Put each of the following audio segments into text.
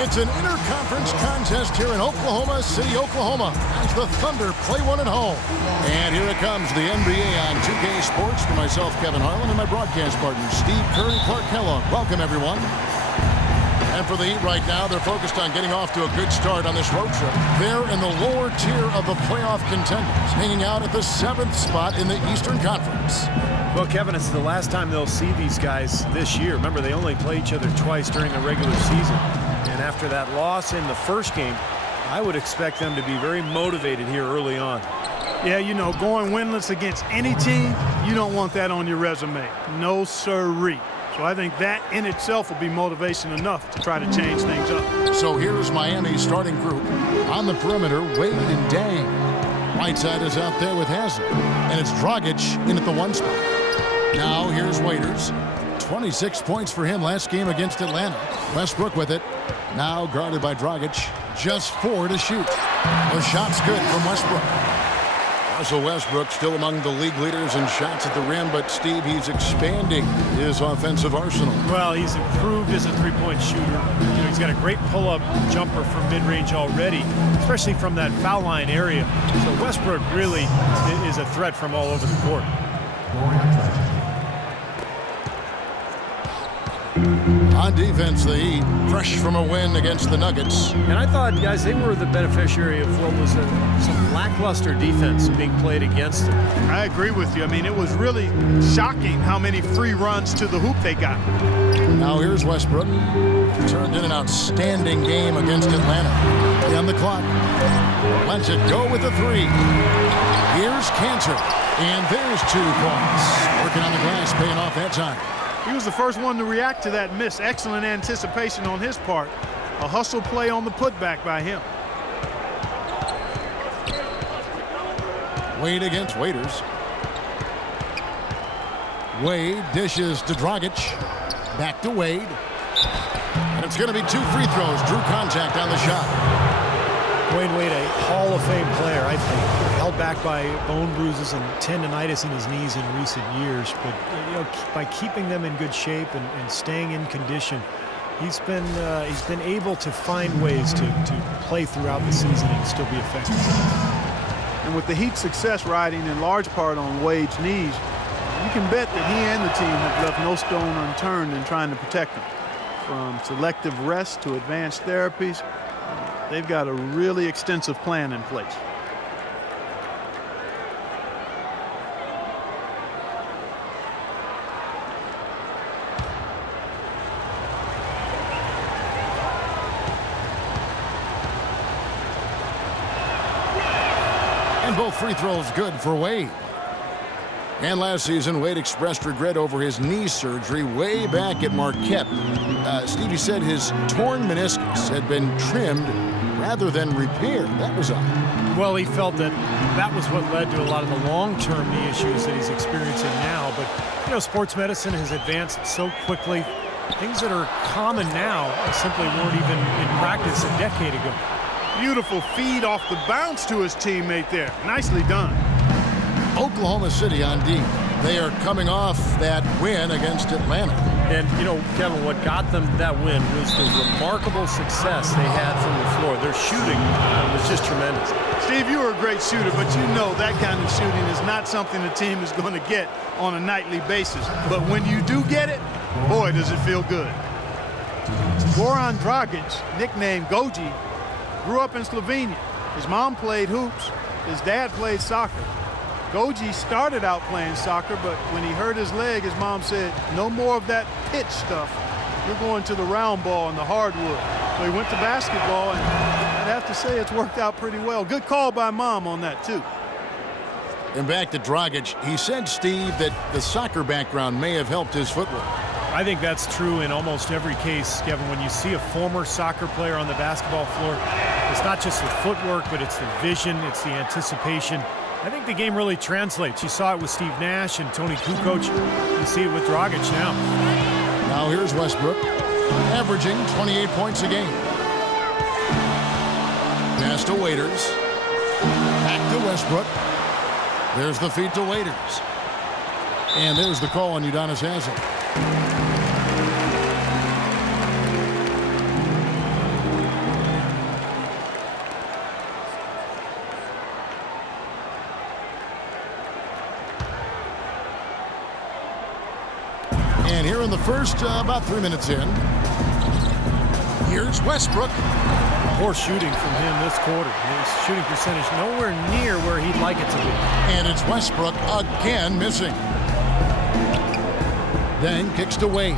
It's an interconference contest here in Oklahoma City, Oklahoma, as the Thunder play one at home. And here it comes, the NBA on 2K Sports for myself, Kevin Harlan, and my broadcast partners, Steve Curry, Clark Kellogg. Welcome, everyone. And for the Heat right now, they're focused on getting off to a good start on this road trip. They're in the lower tier of the playoff contenders, hanging out at the 7th spot in the Eastern Conference. Well, Kevin, it's the last time they'll see these guys this year. Remember, they only play each other twice during the regular season. And after that loss in the first game, I would expect them to be very motivated here early on. Yeah, you know, going winless against any team, you don't want that on your resume. No sirree. So I think that in itself will be motivation enough to try to change things up. So here's Miami's starting group. On the perimeter, Wade and Dang. Whiteside is out there with Hazard. And it's Dragic in at the 1 spot. Now here's Waiters. 26 points for him last game against Atlanta. Westbrook with it. Now guarded by Dragic. Just 4 to shoot. The shot's good from Westbrook. Russell Westbrook still among the league leaders in shots at the rim, but Steve, he's expanding his offensive arsenal. Well, he's improved as a three-point shooter. You know, he's got a great pull-up jumper from mid-range already, especially from that foul line area. So Westbrook really is a threat from all over the court. On defense, the Heat, fresh from a win against the Nuggets. And I thought, guys, they were the beneficiary of what was some lackluster defense being played against them. I agree with you. I mean, it was really shocking how many free runs to the hoop they got. Now here's Westbrook. Turned in an outstanding game against Atlanta. On the clock. Lets it go with the 3. Here's Cantor. And there's 2 points. Working on the glass, paying off that time. He was the first one to react to that miss. Excellent anticipation on his part. A hustle play on the putback by him. Wade against Waiters. Wade dishes to Dragic. Back to Wade. And it's going to be 2 free throws. Drew contact on the shot. Wade, a Hall of Fame player, I think. Held back by bone bruises and tendonitis in his knees in recent years. But, you know, by keeping them in good shape and staying in condition, he's been able to find ways to play throughout the season and still be effective. And with the Heat's success riding in large part on Wade's knees, you can bet that he and the team have left no stone unturned in trying to protect him. From selective rest to advanced therapies, they've got a really extensive plan in place. And both free throws good for Wade. And last season, Wade expressed regret over his knee surgery way back at Marquette. Stevie said his torn meniscus had been trimmed rather than repaired. That was odd. Well, he felt that was what led to a lot of the long-term knee issues that he's experiencing now. But, you know, sports medicine has advanced so quickly. Things that are common now simply weren't even in practice a decade ago. Beautiful feed off the bounce to his teammate there. Nicely done. Oklahoma City on D. They are coming off that win against Atlanta. And, you know, Kevin, what got them that win was the remarkable success they had from the floor. Their shooting was just tremendous. Steve, you were a great shooter, but you know that kind of shooting is not something the team is going to get on a nightly basis. But when you do get it, boy, does it feel good. Goran Dragic, nicknamed Goji, grew up in Slovenia. His mom played hoops. His dad played soccer. Goji started out playing soccer, but when he hurt his leg, his mom said, no more of that pitch stuff. You're going to the round ball and the hardwood. So he went to basketball, and I'd have to say it's worked out pretty well. Good call by mom on that, too. And back to Dragic, he said, Steve, that the soccer background may have helped his footwork. I think that's true in almost every case, Kevin. When you see a former soccer player on the basketball floor, it's not just the footwork, but it's the vision, it's the anticipation. I think the game really translates. You saw it with Steve Nash and Tony Kukoc. You see it with Dragic now. Now here's Westbrook, averaging 28 points a game. Pass to Waiters. Back to Westbrook. There's the feed to Waiters. And there's the call on Udonis Haslem. And here in the first, about 3 minutes in, here's Westbrook. Poor shooting from him this quarter. His shooting percentage nowhere near where he'd like it to be. And it's Westbrook again missing. Dang kicks to Wade.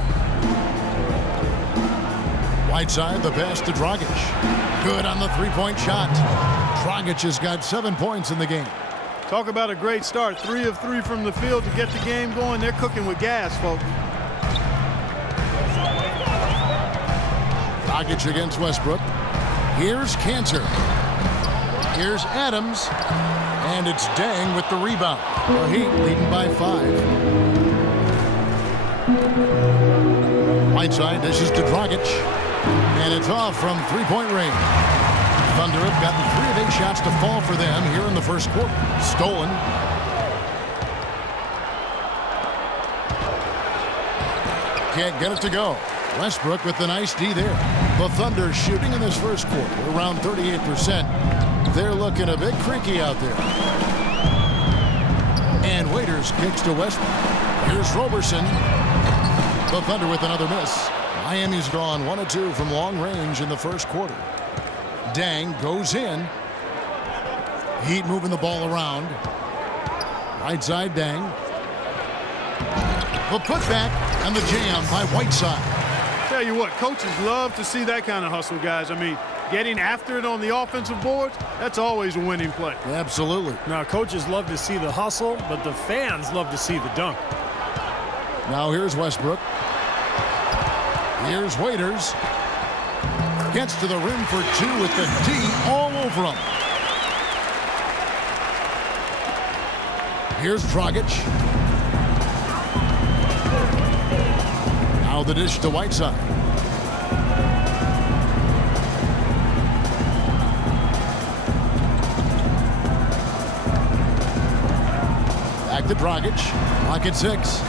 Whiteside, the pass to Dragic. Good on the three-point shot. Dragic has got 7 points in the game. Talk about a great start. 3 of 3 from the field to get the game going. They're cooking with gas, folks. Dragic against Westbrook. Here's Cantor. Here's Adams. And it's Dang with the rebound. The Heat leading by 5. Whiteside dishes to Dragic. And it's off from three-point range. Thunder have gotten 3 of 8 shots to fall for them here in the first quarter. Stolen. Can't get it to go. Westbrook with the nice D there. The Thunder shooting in this first quarter around 38%. They're looking a bit creaky out there. And Waiters kicks to Westbrook. Here's Roberson. The Thunder with another miss. Miami's gone 1 of 2 from long range in the first quarter. Dang goes in. Heat moving the ball around. Right side Dang. The putback and the jam by Whiteside. Tell you what, coaches love to see that kind of hustle, guys. I mean, getting after it on the offensive boards, that's always a winning play. Absolutely. Now, coaches love to see the hustle, but the fans love to see the dunk. Now here's Westbrook. Here's Waiters. Gets to the rim for 2 with the D all over him. Here's Dragic. Now the dish to Whiteside. Back to Dragic. Clock at 6.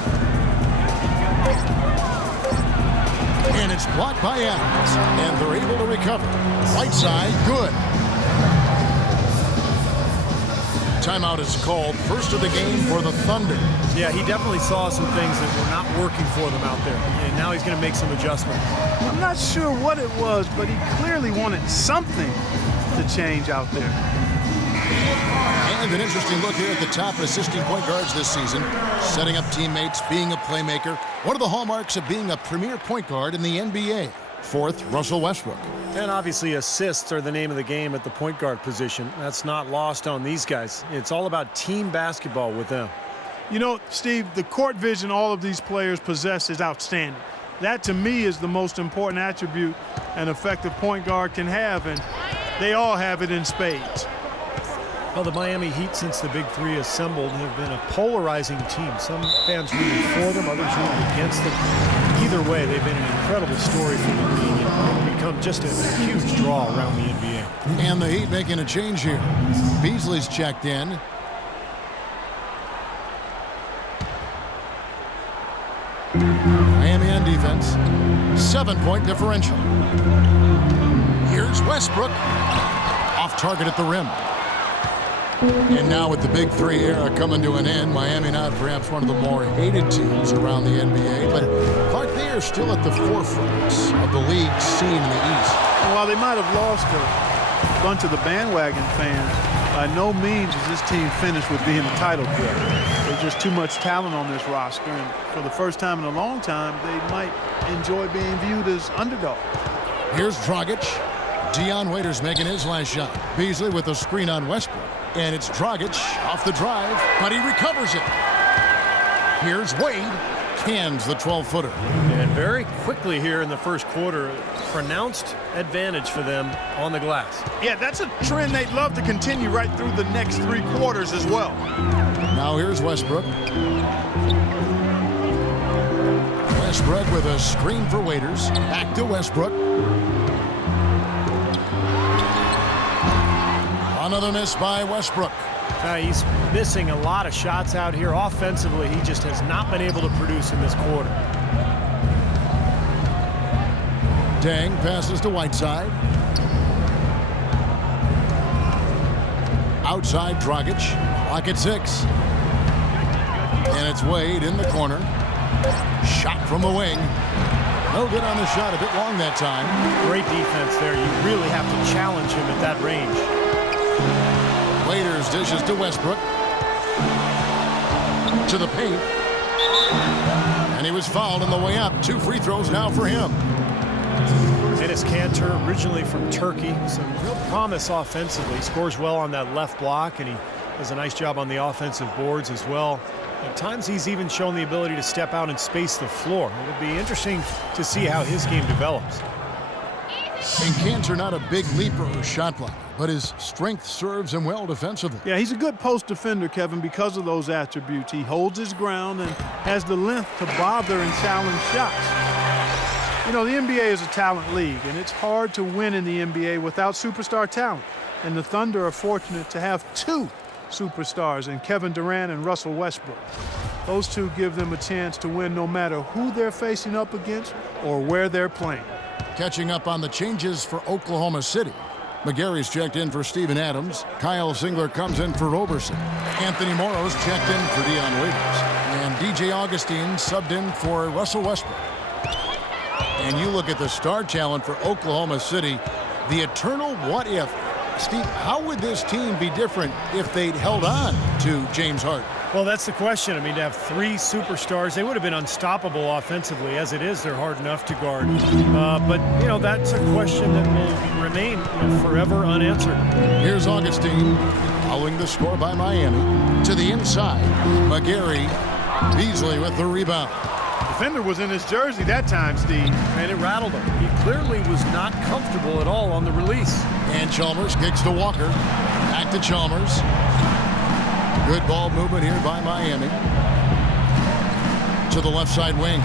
And it's blocked by Adams. And they're able to recover. Whiteside, good. Timeout is called. First of the game for the Thunder. Yeah, he definitely saw some things that were not working for them out there. And now he's going to make some adjustments. I'm not sure what it was, but he clearly wanted something to change out there. And an interesting look here at the top assisting point guards this season. Setting up teammates, being a playmaker. One of the hallmarks of being a premier point guard in the NBA. 4th, Russell Westbrook. And obviously assists are the name of the game at the point guard position. That's not lost on these guys. It's all about team basketball with them. You know, Steve, the court vision all of these players possess is outstanding. That, to me, is the most important attribute an effective point guard can have, and they all have it in spades. Well, the Miami Heat, since the Big Three assembled, have been a polarizing team. Some fans rooting for them, others rooting against them. Either way, they've been an incredible story for the league and become just a huge draw around the NBA. And the Heat making a change here. Beasley's checked in. Miami on defense. 7-point differential. Here's Westbrook. Off target at the rim. And now with the Big Three era coming to an end, Miami not perhaps one of the more hated teams around the NBA, but Clark, they are still at the forefront of the league scene in the East. And while they might have lost a bunch of the bandwagon fans, by no means is this team finished with being a title threat. There's just too much talent on this roster, and for the first time in a long time, they might enjoy being viewed as underdogs. Here's Dragic. Dion Waiters making his last shot. Beasley with a screen on Westbrook. And it's Dragic off the drive, but he recovers it. Here's Wade. Cans the 12-footer. And very quickly here in the first quarter, pronounced advantage for them on the glass. Yeah, that's a trend they'd love to continue right through the next 3 quarters as well. Now here's Westbrook. Westbrook with a screen for Waiters. Back to Westbrook. Another miss by Westbrook. He's missing a lot of shots out here. Offensively, he just has not been able to produce in this quarter. Dang passes to Whiteside. Outside Dragic. Clock at 6. And it's Wade in the corner. Shot from the wing. No good on the shot. A bit long that time. Great defense there. You really have to challenge him at that range. Waiters dishes to Westbrook. To the paint. And he was fouled on the way up. 2 free throws now for him. Enes Kanter, originally from Turkey. Some real promise offensively. Scores well on that left block, and he does a nice job on the offensive boards as well. At times he's even shown the ability to step out and space the floor. It'll be interesting to see how his game develops. And Kanter not a big leaper or shot blocker, but his strength serves him well defensively. Yeah, he's a good post defender, Kevin, because of those attributes. He holds his ground and has the length to bother and challenge shots. You know, the NBA is a talent league, and it's hard to win in the NBA without superstar talent. And the Thunder are fortunate to have 2 superstars in Kevin Durant and Russell Westbrook. Those 2 give them a chance to win no matter who they're facing up against or where they're playing. Catching up on the changes for Oklahoma City. McGarry's checked in for Steven Adams. Kyle Singler comes in for Roberson. Anthony Morrow's checked in for Dion Waiters. And DJ Augustine subbed in for Russell Westbrook. And you look at the star talent for Oklahoma City, the eternal what if. Steve, how would this team be different if they'd held on to James Harden? Well, that's the question. I mean, to have 3 superstars, they would have been unstoppable offensively. As it is, they're hard enough to guard. But, you know, that's a question that will remain forever unanswered. Here's Augustine following the score by Miami. To the inside, McGarry. Beasley with the rebound. Defender was in his jersey that time, Steve. And it rattled him. He clearly was not comfortable at all on the release. And Chalmers kicks to Walker. Back to Chalmers. Good ball movement here by Miami. To the left side wing.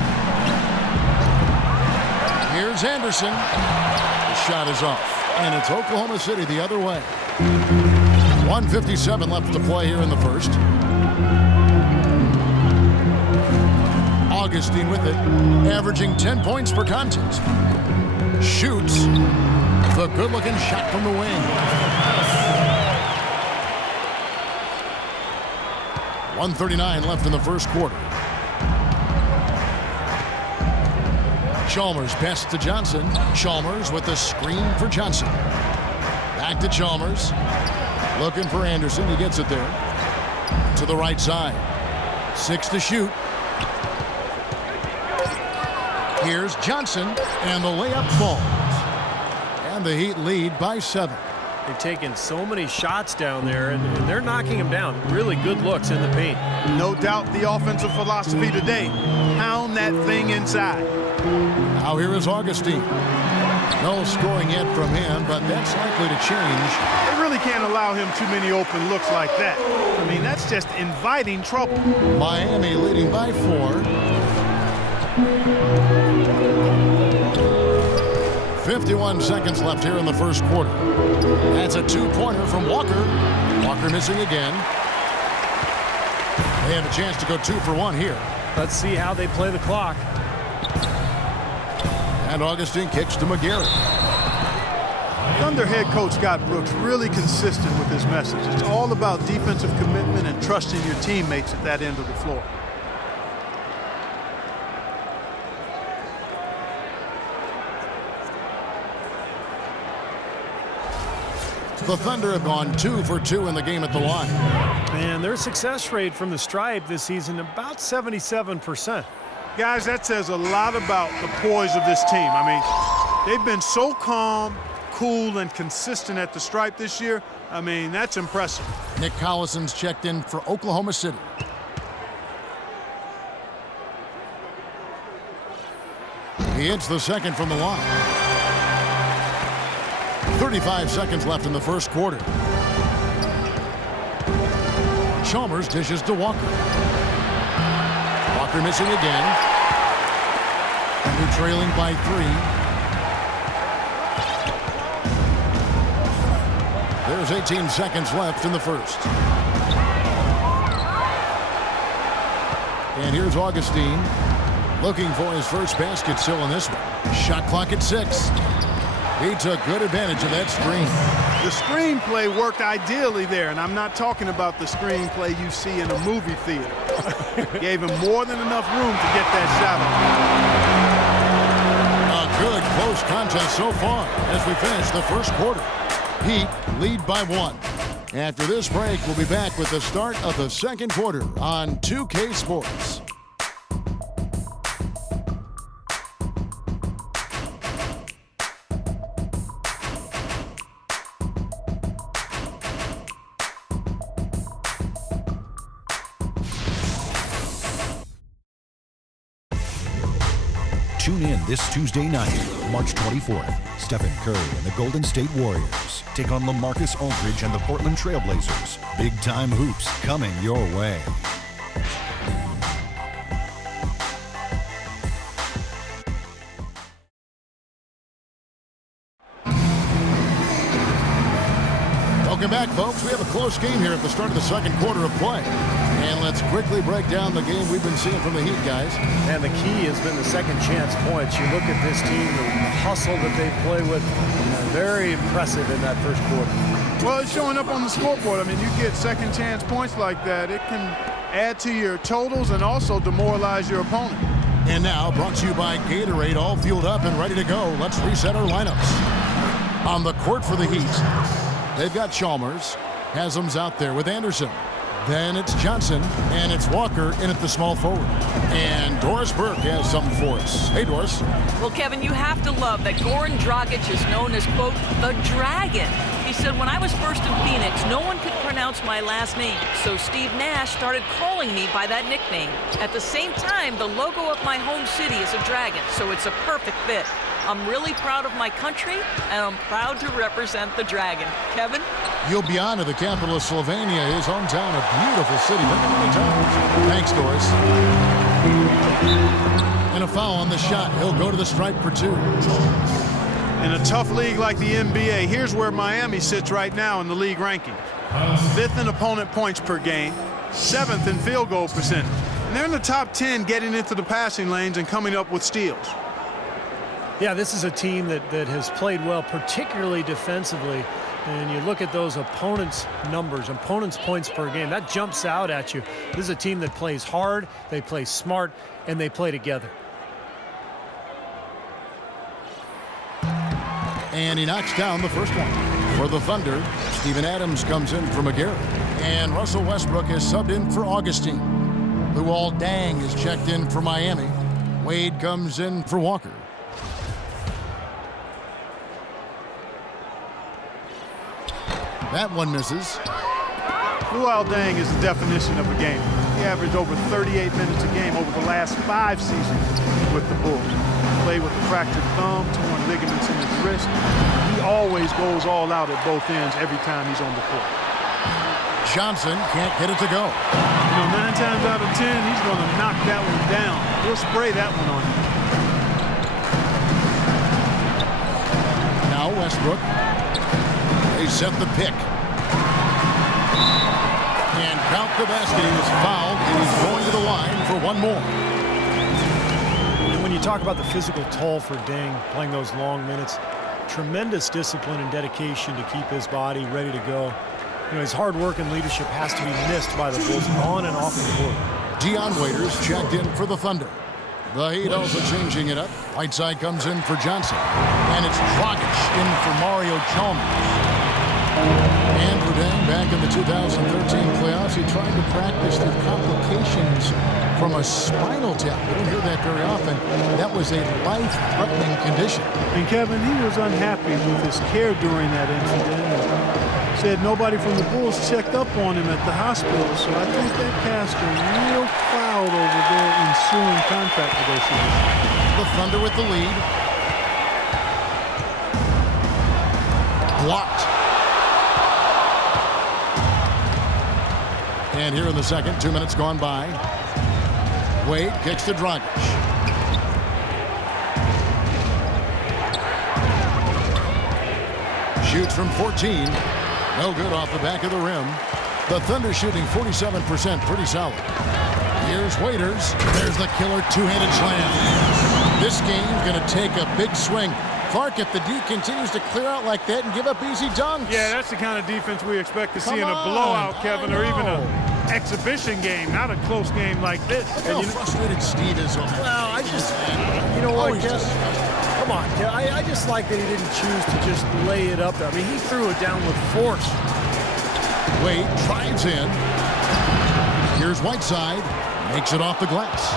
Here's Anderson. The shot is off. And it's Oklahoma City the other way. 1:57 left to play here in the first. Augustine with it, averaging 10 points per contest. Shoots. The good-looking shot from the wing. 1:39 left in the first quarter. Chalmers passes to Johnson. Chalmers with the screen for Johnson. Back to Chalmers. Looking for Anderson. He gets it there. To the right side. 6 to shoot. Here's Johnson, and the layup falls. And the Heat lead by 7. They've taken so many shots down there, and they're knocking them down. Really good looks in the paint. No doubt the offensive philosophy today. Pound that thing inside. Now here is Augustine. No scoring yet from him, but that's likely to change. They really can't allow him too many open looks like that. I mean, that's just inviting trouble. Miami leading by 4. 51 seconds left here in the first quarter. That's a 2-pointer from Walker. Walker missing again. They have a chance to go 2 for 1 here. Let's see how they play the clock. And Augustine kicks to McGarry. Thunder head coach Scott Brooks really consistent with his message. It's all about defensive commitment and trusting your teammates at that end of the floor. The Thunder have gone 2 for 2 in the game at the line. And their success rate from the stripe this season about 77%. Guys, that says a lot about the poise of this team. I mean, they've been so calm, cool, and consistent at the stripe this year. I mean, that's impressive. Nick Collison's checked in for Oklahoma City. He hits the second from the line. 35 seconds left in the first quarter. Chalmers dishes to Walker. Walker missing again. And they're trailing by 3. There's 18 seconds left in the first. And here's Augustine looking for his first basket still in this one. Shot clock at 6. He took good advantage of that screen. The screenplay worked ideally there, and I'm not talking about the screenplay you see in a movie theater. Gave him more than enough room to get that shot A good close contest so far as we finish the first quarter. Heat lead by 1. After this break, we'll be back with the start of the second quarter on 2K Sports. Tune in this Tuesday night, March 24th. Stephen Curry and the Golden State Warriors take on LaMarcus Aldridge and the Portland Trail Blazers. Big-time hoops coming your way. Welcome back, folks. We have a close game here at the start of the second quarter of play. And let's quickly break down the game we've been seeing from the Heat, guys. And the key has been the second chance points. You look at this team, the hustle that they play with, very impressive in that first quarter. Well, it's showing up on the scoreboard. I mean, you get second chance points like that, it can add to your totals and also demoralize your opponent. And now, brought to you by Gatorade, all fueled up and ready to go. Let's reset our lineups. On the court for the Heat, they've got Chalmers. Haslam's out there with Anderson. Then it's Johnson, and it's Walker in at the small forward. And Doris Burke has something for us. Hey, Doris. Well, Kevin, you have to love that Goran Dragic is known as, quote, the Dragon. He said, when I was first in Phoenix, no one could pronounce my last name, so Steve Nash started calling me by that nickname. At the same time, the logo of my home city is a dragon, so it's a perfect fit. I'm really proud of my country, and I'm proud to represent the Dragon. Kevin? Ljubljana, the capital of Slovenia, his hometown, a beautiful city. Been there many times. Thanks, Doris. And a foul on the shot. He'll go to the stripe for 2. In a tough league like the NBA, here's where Miami sits right now in the league ranking. 5th in opponent points per game, 7th in field goal percentage. And they're in the top 10 getting into the passing lanes and coming up with steals. Yeah, this is a team that has played well, particularly defensively. And you look at those opponents' numbers, opponents' points per game, that jumps out at you. This is a team that plays hard, they play smart, and they play together. And he knocks down the first one. For the Thunder, Steven Adams comes in for McGarrett. And Russell Westbrook is subbed in for Augustine. Luol Deng is checked in for Miami. Wade comes in for Walker. That one misses. Luol Deng is the definition of a gamer. He averaged over 38 minutes a game over the last 5 seasons with the Bulls. Played with a fractured thumb, torn ligaments in his wrist. He always goes all out at both ends every time he's on the court. Johnson can't get it to go. You know, 9 times out of 10, he's going to knock that one down. He'll spray that one on you. Now Westbrook. They set the pick. And count the basket. He was fouled, and he's going to the line for one more. And when you talk about the physical toll for Deng, playing those long minutes, tremendous discipline and dedication to keep his body ready to go. You know, his hard work and leadership has to be missed by the Bulls on and off the court. Dion Waiters checked in for the Thunder. The Heat also changing it up. Whiteside comes in for Johnson. And it's Dragic in for Mario Chalmers. And for Deng, back in the 2013 playoffs, he tried to practice through complications from a spinal tap. We don't hear that very often. That was a life-threatening condition. And Kevin, he was unhappy with his care during that incident. And said nobody from the Bulls checked up on him at the hospital. So I think that cast a real cloud over their ensuing contract negotiations. The Thunder with the lead. Blocked. And here in the second, 2 minutes gone by. Wade kicks to Dragic. Shoots from 14. No good off the back of the rim. The Thunder shooting 47%, pretty solid. Here's Waiters. There's the killer two-handed slam. This game's going to take a big swing. Clark, if the D continues to clear out like that and give up easy dunks. Yeah, that's the kind of defense we expect to see in a Come on. blowout, Kevin, or even an exhibition game, not a close game like this. How frustrated Steve is on that. Well, I just, you know what, Kev? Come on, Kev. I just like that he didn't choose to just lay it up there. I mean, he threw it down with force. Wade drives in. Here's Whiteside. Makes it off the glass.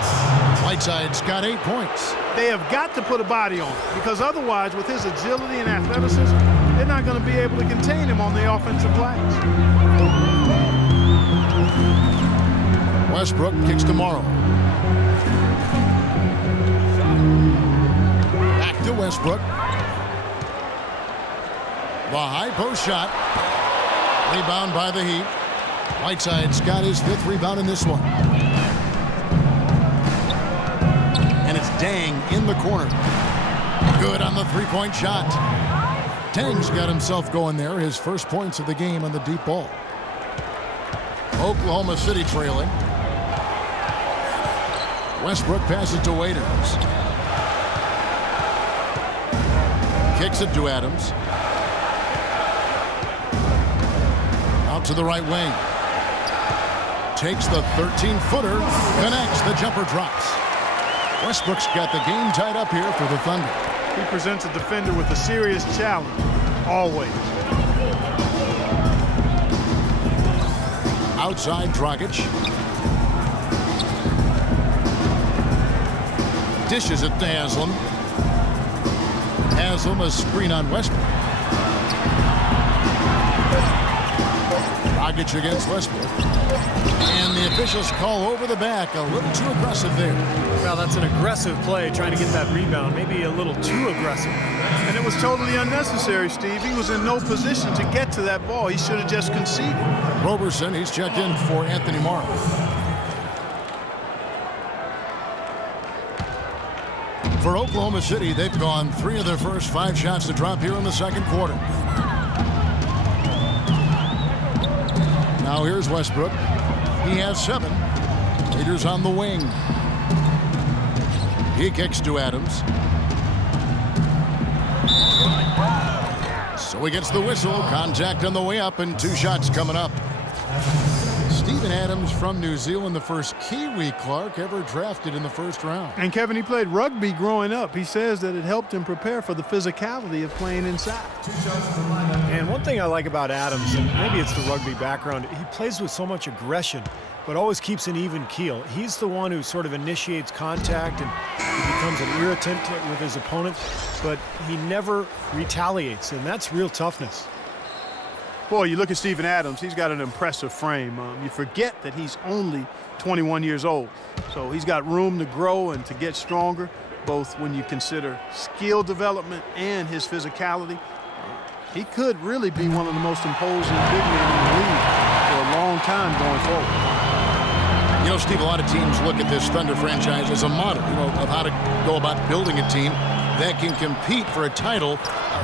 Whiteside's got 8 points. They have got to put a body on it, because otherwise, with his agility and athleticism, they're not going to be able to contain him on the offensive glass. Westbrook kicks to Morrow. Back to Westbrook. The high post shot. Rebound by the Heat. Whiteside's got his 5th rebound in this one. And it's Dang in the corner. Good on the 3-point shot. Dang's got himself going there. His first points of the game on the deep ball. Oklahoma City trailing. Westbrook passes to Waiters. Kicks it to Adams. Out to the right wing. Takes the 13-footer. Connects. The jumper drops. Westbrook's got the game tied up here for the Thunder. He presents a defender with a serious challenge, always. Outside Dragic. Dishes it to Haslam. Haslam a screen on Westbrook. Dragic against Westbrook. And the officials call over the back. A little too aggressive there. Well, that's an aggressive play, trying to get that rebound. Maybe a little too aggressive. And it was totally unnecessary, Steve. He was in no position to get to that ball. He should have just conceded. Roberson, he's checked in for Anthony Morrow. For Oklahoma City, they've gone 3 of their first 5 shots to drop here in the second quarter. Now here's Westbrook. He has 7. Raiders on the wing. He kicks to Adams. So he gets the whistle. Contact on the way up, and 2 shots coming up. Steven Adams from New Zealand, the first Kiwi Clark ever drafted in the first round. And Kevin, he played rugby growing up. He says that it helped him prepare for the physicality of playing inside. And one thing I like about Adams, and maybe it's the rugby background, he plays with so much aggression, but always keeps an even keel. He's the one who sort of initiates contact, and he becomes an irritant with his opponent, but he never retaliates, and that's real toughness. Boy, you look at Steven Adams, he's got an impressive frame. You forget that he's only 21 years old. So he's got room to grow and to get stronger, both when you consider skill development and his physicality. He could really be one of the most imposing big men in the league for a long time going forward. You know, Steve, a lot of teams look at this Thunder franchise as a model, of how to go about building a team that can compete for a title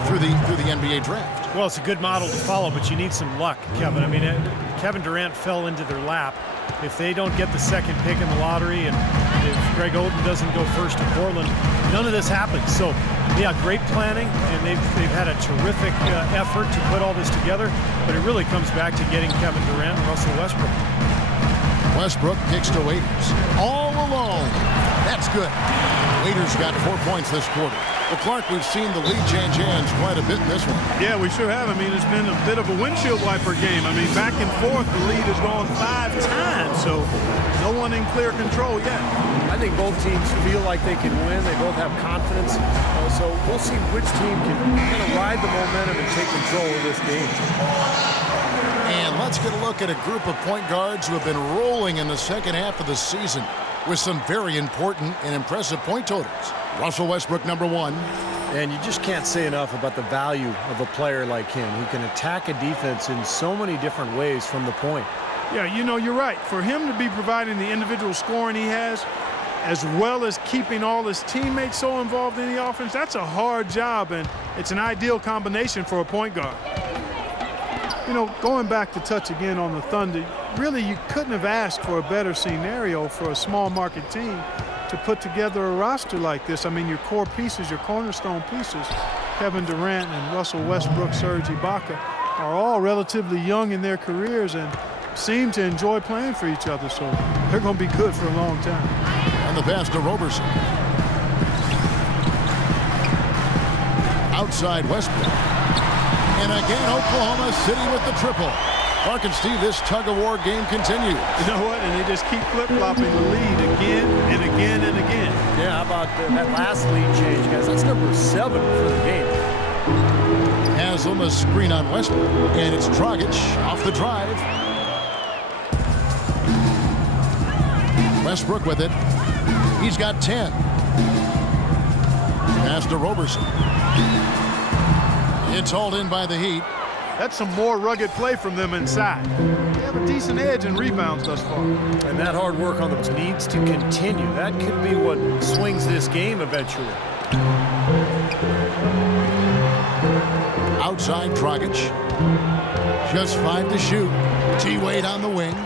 through the NBA draft. Well, it's a good model to follow, but you need some luck, Kevin. I mean, Kevin Durant fell into their lap. If they don't get the second pick in the lottery, and if Greg Oden doesn't go first to Portland, none of this happens. So, yeah, great planning, and they've had a terrific effort to put all this together, but it really comes back to getting Kevin Durant and Russell Westbrook. Westbrook kicks to Waiters. All alone. That's good. Waiters got 4 points this quarter. Well, Clark, we've seen the lead change hands quite a bit in this one. Yeah, we sure have. I mean, it's been a bit of a windshield wiper game. I mean, back and forth, the lead has gone 5 times, so no one in clear control yet. I think both teams feel like they can win. They both have confidence. So we'll see which team can kind of ride the momentum and take control of this game. And let's get a look at a group of point guards who have been rolling in the second half of the season with some very important and impressive point totals. Russell Westbrook, number 1. And you just can't say enough about the value of a player like him who can attack a defense in so many different ways from the point. Yeah, you're right. For him to be providing the individual scoring he has, as well as keeping all his teammates so involved in the offense, that's a hard job, and it's an ideal combination for a point guard. Going back to touch again on the Thunder, really you couldn't have asked for a better scenario for a small market team. to put together a roster like this. I mean, your core pieces, your cornerstone pieces, Kevin Durant and Russell Westbrook, Serge Ibaka, are all relatively young in their careers and seem to enjoy playing for each other. So they're going to be good for a long time. And the pass to Roberson. Outside Westbrook. And again, Oklahoma City with the triple. Mark and Steve, this tug-of-war game continues. You know what? And they just keep flip-flopping the lead again and again and again. Yeah, how about that last lead change, guys? That's number 7 for the game. Haslam, a screen on Westbrook. And it's Dragic off the drive. Westbrook with it. He's got 10. Pass to Roberson. It's hauled in by the Heat. That's some more rugged play from them inside. They have a decent edge in rebounds thus far. And that hard work on them needs to continue. That could be what swings this game eventually. Outside Dragic. Just 5 to shoot. T-Wade on the wing.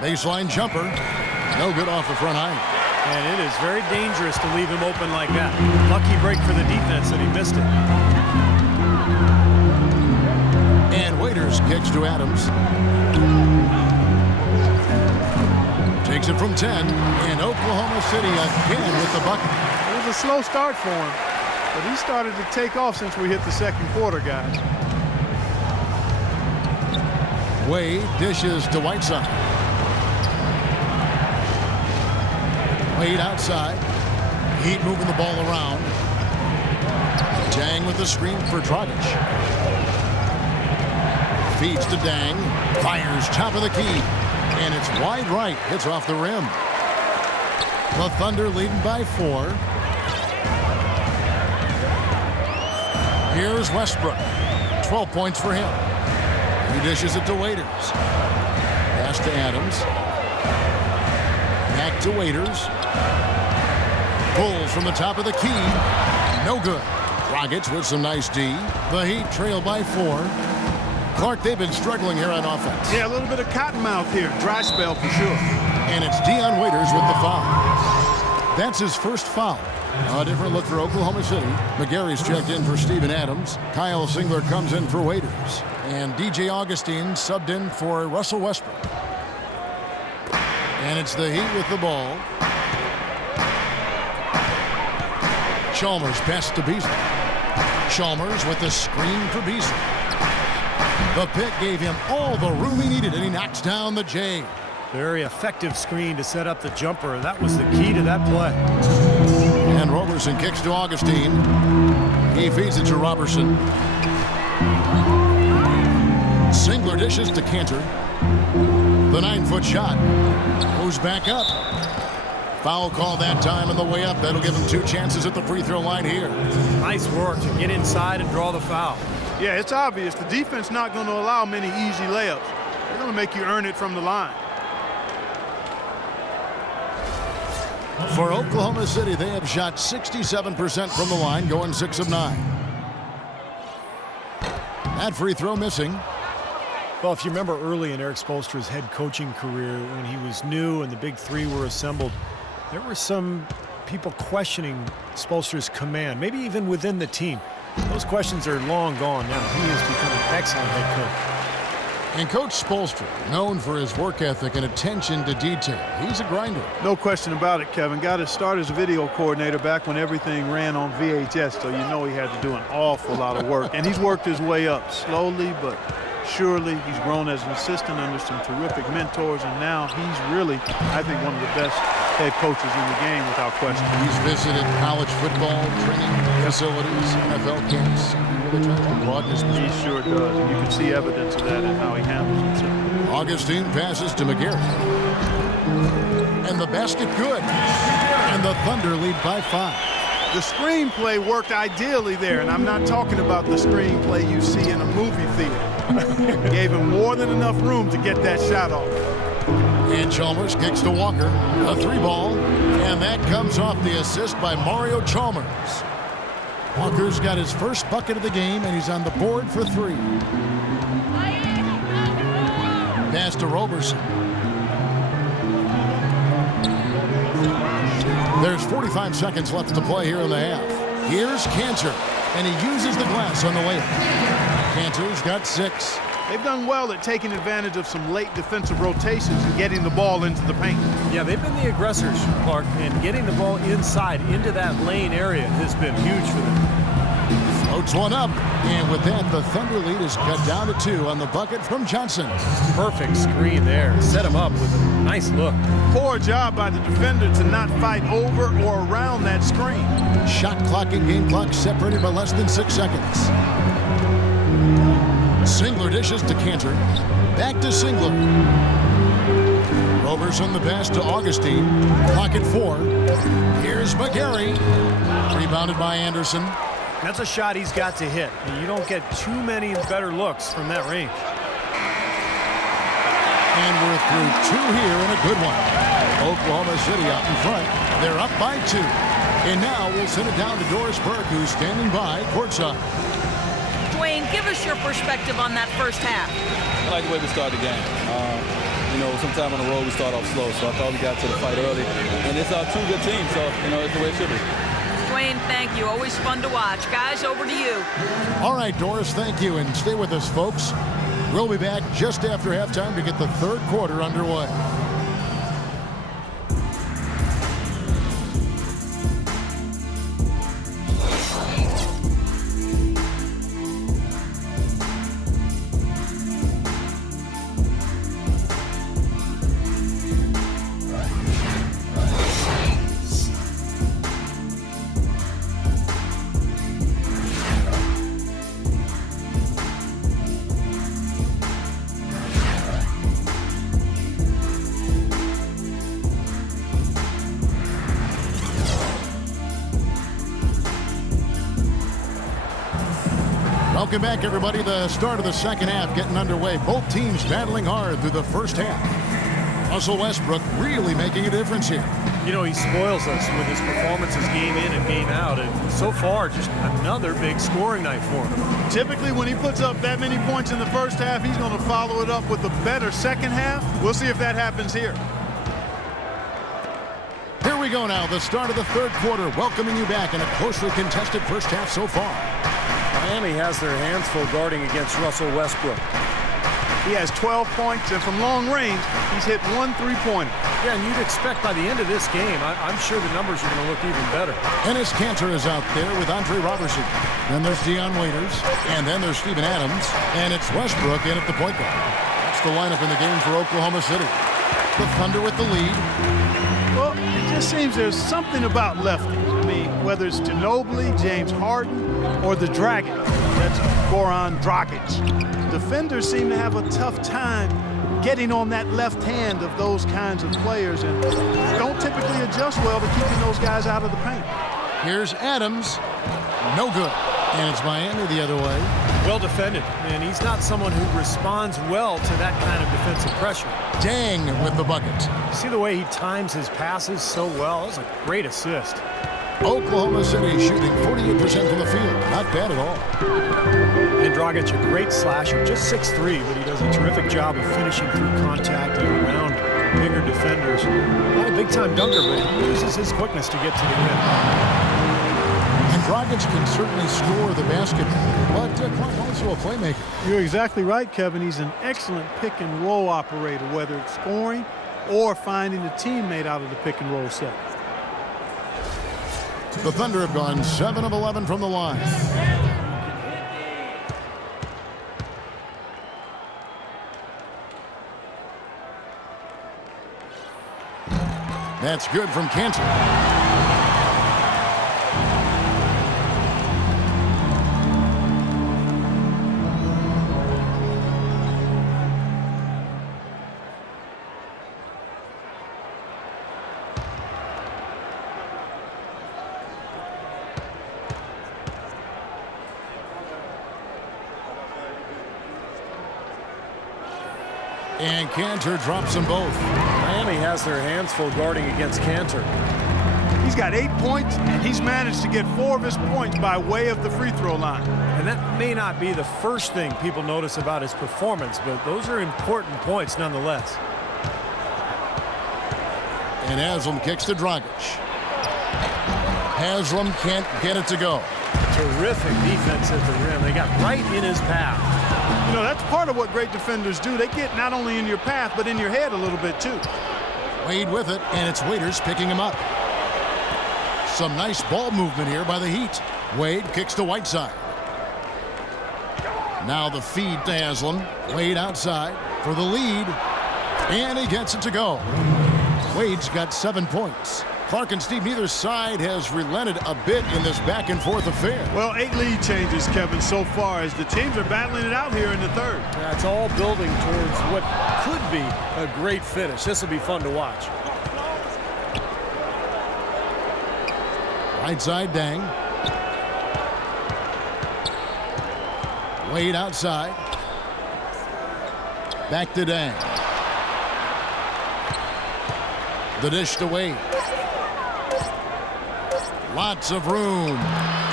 Baseline jumper. No good off the front iron. And it is very dangerous to leave him open like that. Lucky break for the defense that he missed it. And Waiters kicks to Adams. Takes it from 10. And Oklahoma City again with the bucket. It was a slow start for him, but he started to take off since we hit the second quarter, guys. Wade dishes to Whiteside. Wade outside. Heat moving the ball around. Dang with the screen for Dragic. Feeds to Dang. Fires top of the key. And it's wide right. Hits off the rim. The Thunder leading by 4. Here's Westbrook. 12 points for him. He dishes it to Waiters. Pass to Adams. Back to Waiters. Pulls from the top of the key. No good. Dragic with some nice D. The Heat trail by 4. Clark, they've been struggling here on offense. Yeah, a little bit of cottonmouth here. Dry spell for sure. And it's Dion Waiters with the foul. That's his first foul. A different look for Oklahoma City. McGarry's checked in for Steven Adams. Kyle Singler comes in for Waiters. And DJ Augustine subbed in for Russell Westbrook. And it's the Heat with the ball. Chalmers pass to Beasley. Chalmers with the screen for Beasley. The pick gave him all the room he needed, and he knocks down the J. Very effective screen to set up the jumper. That was the key to that play. And Roberson kicks to Augustine. He feeds it to Roberson. Singler dishes to Cantor. The 9-foot shot goes back up. Foul call that time on the way up. That'll give him 2 chances at the free throw line here. Nice work to get inside and draw the foul. Yeah, it's obvious. The defense not going to allow many easy layups. They're going to make you earn it from the line. For Oklahoma City, they have shot 67% from the line, going 6 of 9. That free throw missing. Well, if you remember early in Eric Spoelstra's head coaching career, when he was new and the big 3 were assembled, there were some people questioning Spoelstra's command, maybe even within the team. Those questions are long gone now. He has become an excellent head coach. And Coach Spoelstra, known for his work ethic and attention to detail. He's a grinder. No question about it, Kevin. Got his start as a video coordinator back when everything ran on VHS, so you know he had to do an awful lot of work. And he's worked his way up slowly, but surely. He's grown as an assistant under some terrific mentors, and now he's really, I think, one of the best head coaches in the game without question. He's visited college football training facilities, NFL camps. He really tries to broaden his position. He sure does, and you can see evidence of that in how he handles himself. Augustine passes to McGarry. And the basket good. And the Thunder lead by 5. The screenplay worked ideally there, and I'm not talking about the screenplay you see in a movie theater. Gave him more than enough room to get that shot off. And Chalmers kicks to Walker. A 3-ball. And that comes off the assist by Mario Chalmers. Walker's got his first bucket of the game, and he's on the board for 3. Pass to Roberson. There's 45 seconds left to play here in the half. Here's Cantor, and he uses the glass on the way. Cantor's got 6. They've done well at taking advantage of some late defensive rotations and getting the ball into the paint. Yeah, they've been the aggressors, Clark, and getting the ball inside into that lane area has been huge for them. Floats one up, and with that, the Thunder lead is cut down to 2 on the bucket from Johnson. Perfect screen there. Set him up with a nice look. Poor job by the defender to not fight over or around that screen. Shot clock and game clock separated by less than 6 seconds. Singler dishes to Cantor. Back to Singler. Roberson the pass to Augustine. Clock at 4. Here's McGarry. Rebounded by Anderson. That's a shot he's got to hit. And you don't get too many better looks from that range. And we're through 2 here and a good one. Oklahoma City out in front. They're up by 2. And now we'll send it down to Doris Burke, who's standing by courtside. Dwayne, give us your perspective on that first half. I like the way we started the game. Sometime on the road we start off slow, so I thought we got to the fight early. And it's 2 good teams, so, it's the way it should be. Dwayne, thank you. Always fun to watch. Guys, over to you. All right, Doris, thank you. And stay with us, folks. We'll be back just after halftime to get the third quarter underway. Welcome back, everybody. The start of the second half getting underway. Both teams battling hard through the first half. Russell Westbrook really making a difference here. He spoils us with his performances game in and game out. And so far, just another big scoring night for him. Typically, when he puts up that many points in the first half, he's going to follow it up with a better second half. We'll see if that happens here. Here we go now, the start of the third quarter, welcoming you back in a closely contested first half so far. Miami has their hands full guarding against Russell Westbrook. He has 12 points, and from long range, he's hit 1 3-pointer. Yeah, and you'd expect by the end of this game, I'm sure the numbers are going to look even better. Enes Kanter is out there with Andre Robertson. Then there's Dion Waiters, and then there's Steven Adams, and it's Westbrook in at the point guard. That's the lineup in the game for Oklahoma City. The Thunder with the lead. Well, it just seems there's something about lefties. I mean, whether it's Ginobili, James Harden, or the Dragon, that's Goran Dragic. Defenders seem to have a tough time getting on that left hand of those kinds of players and don't typically adjust well to keeping those guys out of the paint. Here's Adams. No good. And it's Miami the other way. Well defended, and he's not someone who responds well to that kind of defensive pressure. Dang with the bucket. See the way he times his passes so well? That was a great assist. Oklahoma City shooting 48% from the field. Not bad at all. And Dragic, a great slasher, just 6'3", but he does a terrific job of finishing through contact and around bigger defenders. Not a big-time dunker, but he uses his quickness to get to the rim. And Dragic can certainly score the basketball, but also a playmaker. You're exactly right, Kevin. He's an excellent pick-and-roll operator, whether it's scoring or finding a teammate out of the pick-and-roll set. The Thunder have gone 7 of 11 from the line. That's good from Cantor. And Cantor drops them both. Miami has their hands full guarding against Cantor. He's got 8 points, and he's managed to get 4 of his points by way of the free throw line. And that may not be the first thing people notice about his performance, but those are important points nonetheless. And Haslam kicks to Dragic. Haslam can't get it to go. Terrific defense at the rim. They got right in his path. You know, that's part of what great defenders do. They get not only in your path, but in your head a little bit too. Wade with it, and it's Waiters picking him up. Some nice ball movement here by the Heat. Wade kicks to Whiteside. Now the feed to Haslam. Wade outside for the lead, and he gets it to go. Wade's got 7 points. Clark and Steve, neither side has relented a bit in this back-and-forth affair. Well, 8 lead changes, Kevin, so far as the teams are battling it out here in the third. That's all building towards what could be a great finish. This will be fun to watch. Right side, Dang. Wade outside. Back to Dang. The dish to Wade. Lots of room.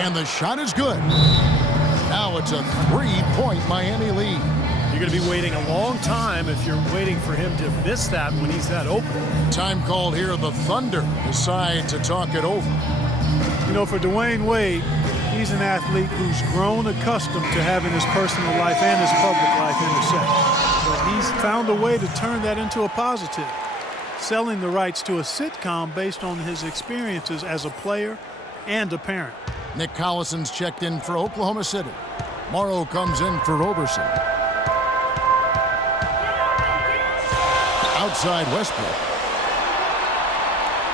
And the shot is good. Now it's a 3-point Miami lead. You're going to be waiting a long time if you're waiting for him to miss that when he's that open. Time called here. The Thunder decide to talk it over. You know, for Dwayne Wade, he's an athlete who's grown accustomed to having his personal life and his public life intersect. But he's found a way to turn that into a positive, selling the rights to a sitcom based on his experiences as a player and a parent. Nick Collison's checked in for Oklahoma City. Morrow comes in for Roberson. Outside Westbrook.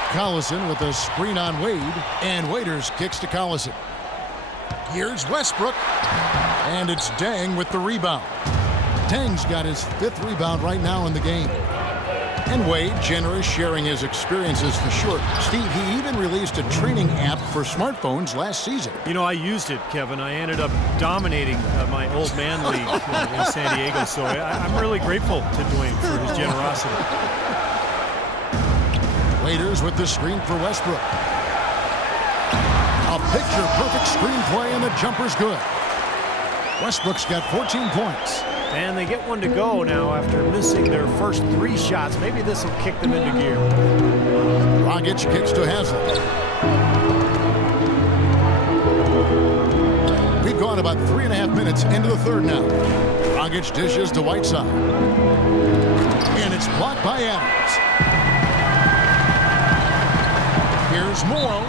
Collison with a screen on Wade, and Waiters kicks to Collison. Here's Westbrook, and it's Dang with the rebound. Dang's got his 5th rebound right now in the game. And Wade, generous, sharing his experiences for sure. Steve, he even released a training app for smartphones last season. You know, I used it, Kevin. I ended up dominating my old man league in San Diego, so I'm really grateful to Dwayne for his generosity. Waiters with the screen for Westbrook. A picture-perfect screenplay, and the jumper's good. Westbrook's got 14 points. And they get one to go now after missing their first 3 shots. Maybe this will kick them into gear. Dragic kicks to Haslam. We've gone about 3.5 minutes into the third now. Dragic dishes to Whiteside. And it's blocked by Adams. Here's Morrow.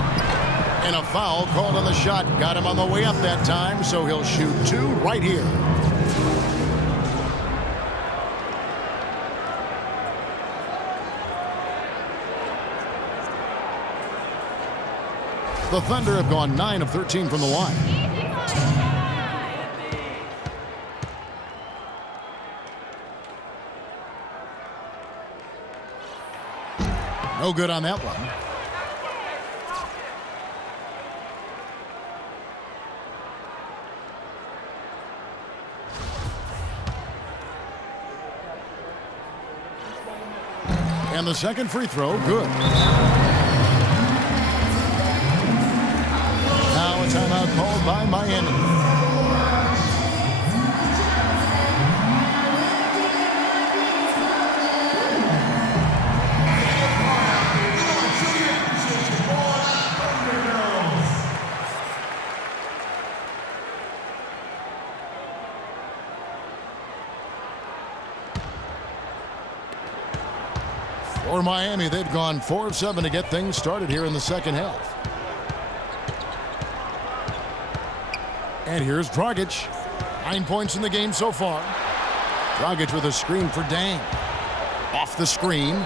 And a foul called on the shot. Got him on the way up that time, so he'll shoot 2 right here. The Thunder have gone 9 of 13 from the line. No good on that one. And the second free throw, good. Now a timeout called by Miami. For Miami, they've gone 4 of 7 to get things started here in the second half. And here's Dragic. 9 points in the game so far. Dragic with a screen for Dang. Off the screen.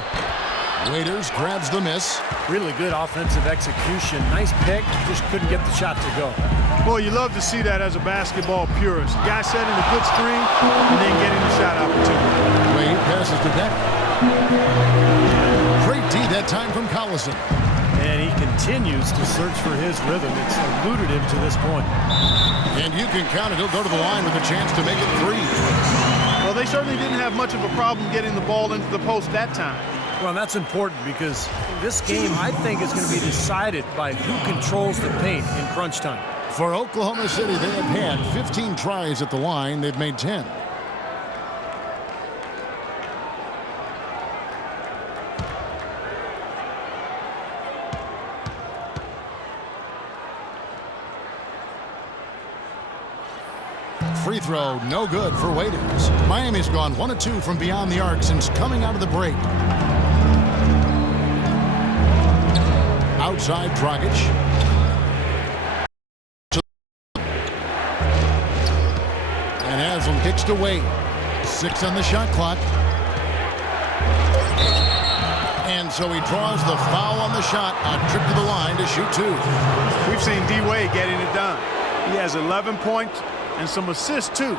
Waiters grabs the miss. Really good offensive execution. Nice pick. Just couldn't get the shot to go. Boy, you love to see that as a basketball purist. Guy setting a good screen and then getting a shot opportunity. Wade passes to Dang. Great D that time from Collison. And he continues to search for his rhythm. It's eluded him to this point. And you can count it. He'll go to the line with a chance to make it 3. Well, they certainly didn't have much of a problem getting the ball into the post that time. Well, that's important because this game, I think, is going to be decided by who controls the paint in crunch time. For Oklahoma City, they have had 15 tries at the line. They've made 10. free throw, no good for Waiters. Miami's gone 1 of 2 from beyond the arc since coming out of the break. Outside Dragic. And Haslam kicks to Wade. 6 on the shot clock. And so he draws the foul on the shot. A trip to the line to shoot 2. We've seen D-Wade getting it done. He has 11 points and some assists, too.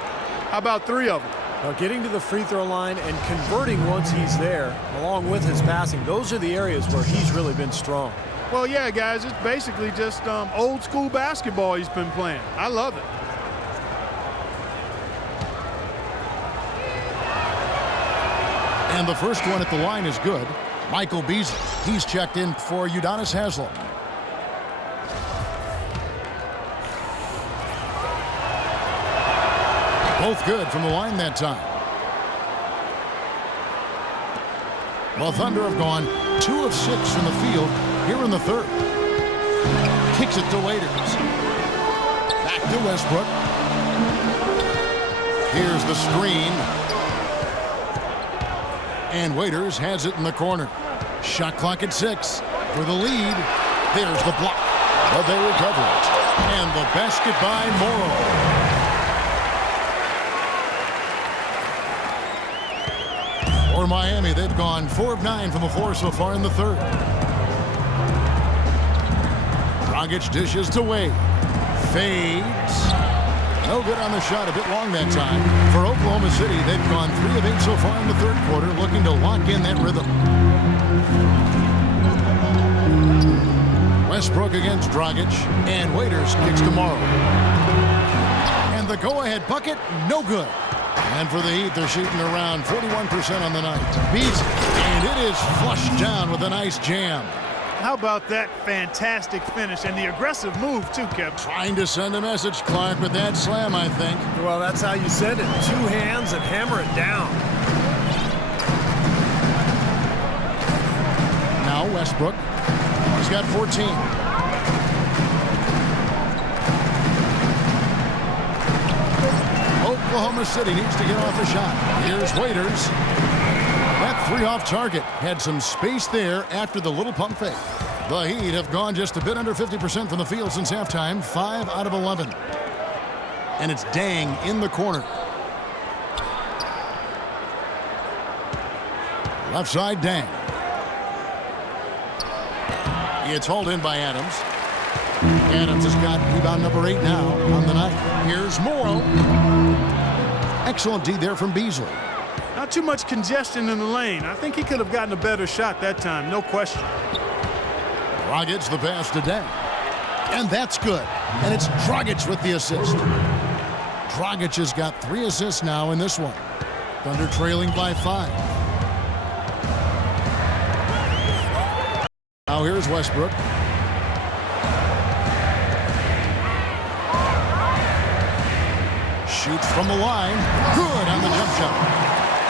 How about 3 of them? Getting to the free throw line and converting once he's there, along with his passing, those are the areas where he's really been strong. Well, yeah, guys, it's basically just old school basketball he's been playing. I love it. And the first one at the line is good. Michael Beasley. He's checked in for Udonis Haslem. Both good from the line that time. The Thunder have gone 2 of 6 from the field here in the third. Kicks it to Waiters. Back to Westbrook. Here's the screen. And Waiters has it in the corner. Shot clock at 6 for the lead. There's the block. But they recover it. And the basket by Morrow. For Miami, they've gone 4 of 9 from the floor so far in the third. Dragic dishes to Wade. Fades. No good on the shot, a bit long that time. For Oklahoma City, they've gone 3 of 8 so far in the third quarter, looking to lock in that rhythm. Westbrook against Dragic, and Waiters kicks to Morrow. And the go-ahead bucket, no good. And for the Heat, they're shooting around 41% on the night. Beats, and it is flushed down with a nice jam. How about that fantastic finish and the aggressive move, too, Kevin? Trying to send a message, Clark, with that slam, I think. Well, that's how you send it. 2 hands and hammer it down. Now Westbrook. He's got 14. Oklahoma City needs to get off a shot. Here's Waiters. That 3 off target. Had some space there after the little pump fake. The Heat have gone just a bit under 50% from the field since halftime. 5 out of 11. And it's Dang in the corner. Left side, Dang. It's hauled in by Adams. Adams has got rebound number 8 now on the night. Here's Morrow. Excellent D there from Beasley. Not too much congestion in the lane. I think he could have gotten a better shot that time, no question. Dragic the pass to Dang. And that's good. And it's Dragic with the assist. Dragic has got 3 assists now in this one. Thunder trailing by 5. Now here's Westbrook. Shoots from the line. Good on the jump shot.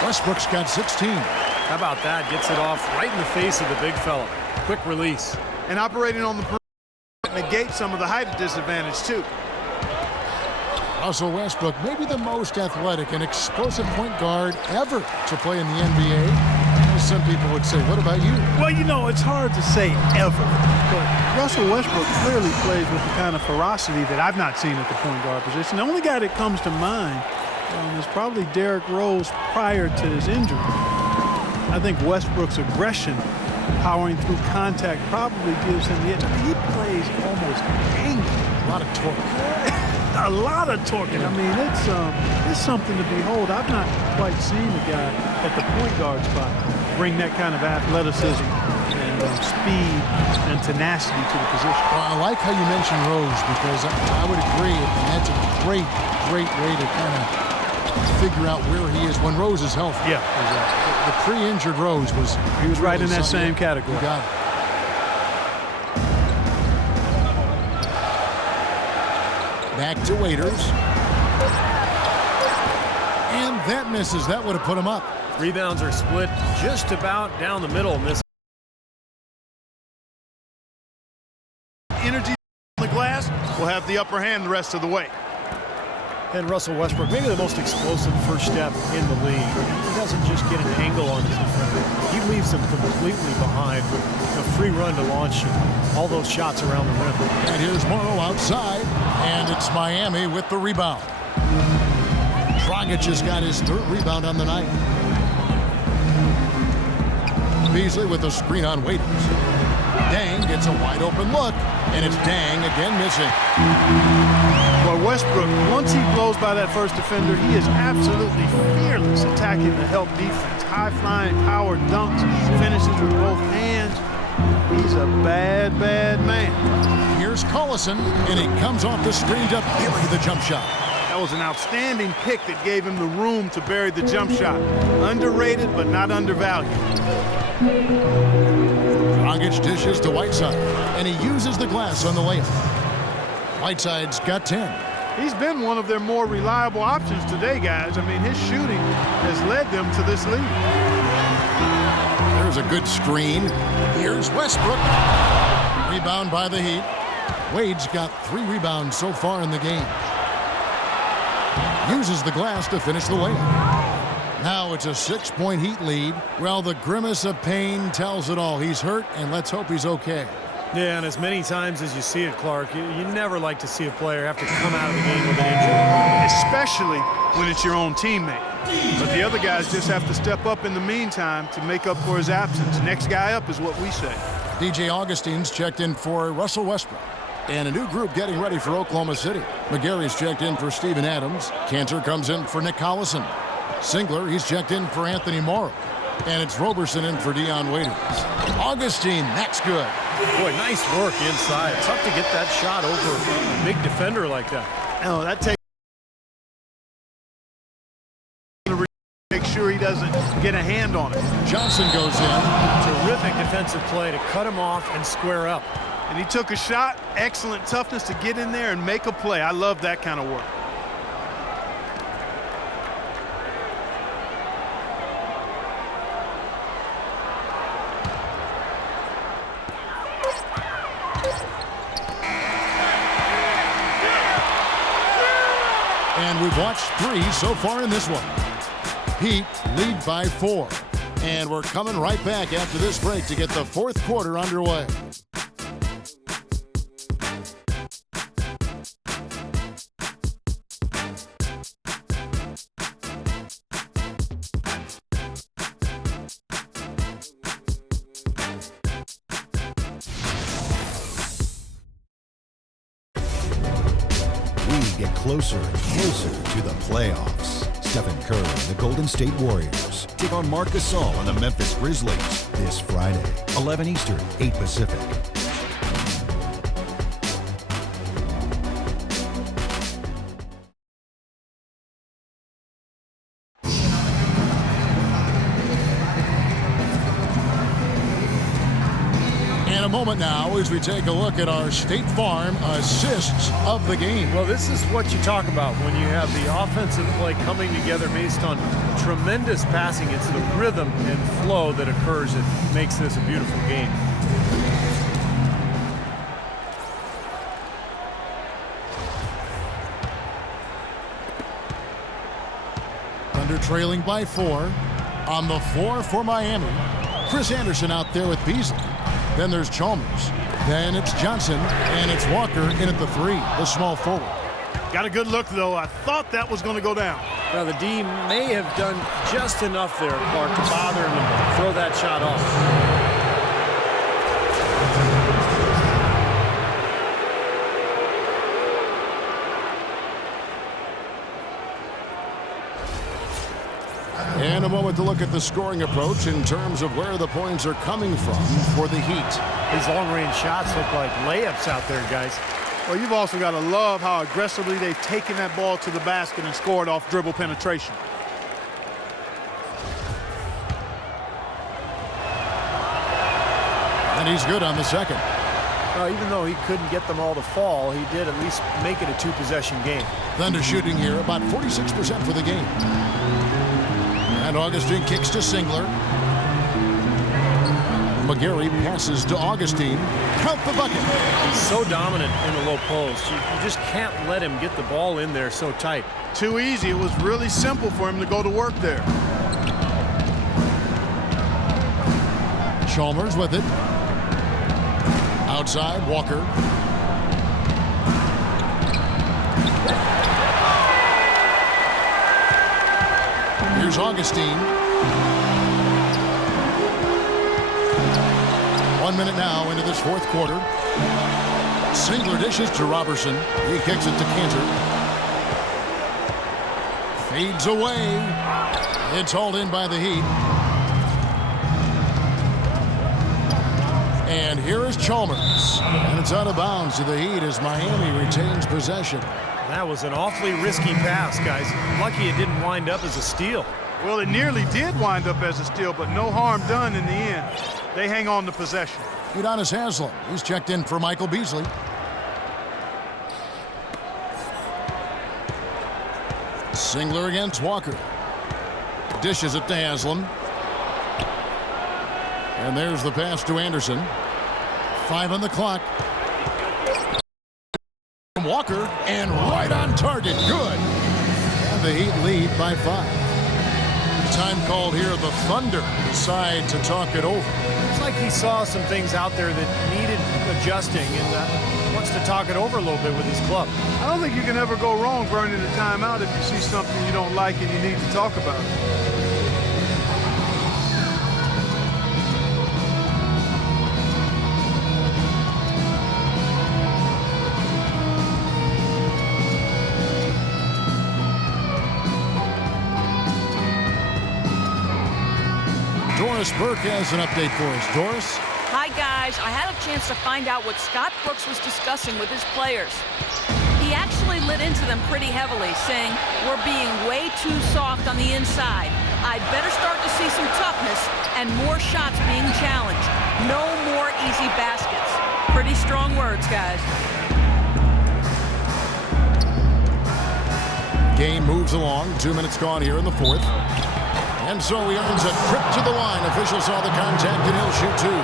Westbrook's got 16. How about that? Gets it off right in the face of the big fella. Quick release. And operating on the perimeter negates some of the height disadvantage, too. Russell Westbrook, maybe the most athletic and explosive point guard ever to play in the NBA. Some people would say, what about you? Well, you know, it's hard to say ever. But Russell Westbrook clearly plays with the kind of ferocity that I've not seen at the point guard position. The only guy that comes to mind is probably Derrick Rose prior to his injury. I think Westbrook's aggression, powering through contact, probably gives him the edge. I mean, he plays almost angry. A lot of torque. A lot of torque. I mean, it's something to behold. I've not quite seen a guy at the point guard spot bring that kind of athleticism and speed and tenacity to the position. Well, I like how you mentioned Rose because I would agree, and that's a great way to kind of figure out where he is when Rose is healthy. Yeah, exactly. The pre-injured Rose was... He was right in that same category. You got it. Back to Waiters. And that misses. That would have put him up. Rebounds are split just about down the middle in this. Energy on the glass will have the upper hand the rest of the way. And Russell Westbrook, maybe the most explosive first step in the league. He doesn't just get an angle on his defender. He leaves them completely behind with a free run to launch all those shots around the rim. And here's Morrow outside, and it's Miami with the rebound. Dragic has got his 3rd rebound on the night. Beasley with a screen on Waiters. Dang gets a wide open look, and it's Dang again missing. Well, Westbrook, once he blows by that first defender, he is absolutely fearless attacking the help defense. High-flying power dunks, finishes with both hands. He's a bad, bad man. Here's Collison, and he comes off the screen to bury the jump shot. That was an outstanding pick that gave him the room to bury the jump shot. Underrated, but not undervalued. Dragic dishes to Whiteside, and he uses the glass on the layup. Whiteside's got 10. He's been one of their more reliable options today, guys. I mean, his shooting has led them to this lead. There's a good screen. Here's Westbrook. Rebound by the Heat. Wade's got 3 rebounds so far in the game. Uses the glass to finish the layup. Now it's a 6-point Heat lead. Well, the grimace of pain tells it all. He's hurt, and let's hope he's okay. Yeah, and as many times as you see it, Clark, you never like to see a player have to come out of the game with an injury. Especially when it's your own teammate. But the other guys just have to step up in the meantime to make up for his absence. Next guy up is what we say. DJ Augustine's checked in for Russell Westbrook. And a new group getting ready for Oklahoma City. McGarry's checked in for Steven Adams. Cantor comes in for Nick Collison. Singler, he's checked in for Anthony Morrow. And it's Roberson in for Dion Waiters. Augustine, that's good. Boy, nice work inside. Tough to get that shot over a big defender like that. Oh, that takes to make sure he doesn't get a hand on it. Johnson goes in. Terrific defensive play to cut him off and square up. And he took a shot. Excellent toughness to get in there and make a play. I love that kind of work. And we've watched 3 so far in this one. Heat lead by 4. And we're coming right back after this break to get the 4th quarter underway. We get closer and closer to the playoffs. Stephen Curry and the Golden State Warriors take on Marc Gasol and the Memphis Grizzlies this Friday, 11 Eastern, 8 Pacific. A moment now as we take a look at our State Farm assists of the game. Well, this is what you talk about when you have the offensive play coming together based on tremendous passing. It's the rhythm and flow that occurs that makes this a beautiful game. Thunder trailing by 4. On the floor for Miami, Chris Anderson out there with Beasley. Then there's Chalmers. Then it's Johnson, and it's Walker in at the 3, the small forward. Got a good look, though. I thought that was going to go down. Now, the D may have done just enough there, Clark, to bother him and throw that shot off. And a moment to look at the scoring approach in terms of where the points are coming from for the Heat. These long-range shots look like layups out there, guys. Well, you've also got to love how aggressively they've taken that ball to the basket and scored off dribble penetration. And he's good on the second. Even though he couldn't get them all to fall, he did at least make it a 2-possession game. Thunder shooting here about 46% for the game. And Augustine kicks to Singler. McGarry passes to Augustine. Count the bucket. He's so dominant in the low post. You just can't let him get the ball in there so tight. Too easy. It was really simple for him to go to work there. Chalmers with it. Outside, Walker. Here's Augustine. 1 minute now into this fourth quarter. Singler dishes to Robertson. He kicks it to Cantor. Fades away. It's hauled in by the Heat. And here is Chalmers. And it's out of bounds to the Heat as Miami retains possession. That was an awfully risky pass, guys. Lucky it didn't wind up as a steal. Well, it nearly did wind up as a steal, but no harm done in the end. They hang on to possession. Udonis Haslem. He's checked in for Michael Beasley. Singler against Walker. Dishes it to Haslem. And there's the pass to Anderson. 5 on the clock. Walker, and right on target. Good. And the Heat lead by 5. Time called here. The Thunder decide to talk it over. It's like he saw some things out there that needed adjusting and wants to talk it over a little bit with his club. I don't think you can ever go wrong burning a timeout if you see something you don't like and you need to talk about it. Doris Burke has an update for us. Doris? Hi, guys. I had a chance to find out what Scott Brooks was discussing with his players. He actually lit into them pretty heavily, saying, "We're being way too soft on the inside. I'd better start to see some toughness and more shots being challenged. No more easy baskets." Pretty strong words, guys. Game moves along. 2 minutes gone here in the fourth. And so he earns a trip to the line. Officials saw the contact, and he'll shoot 2.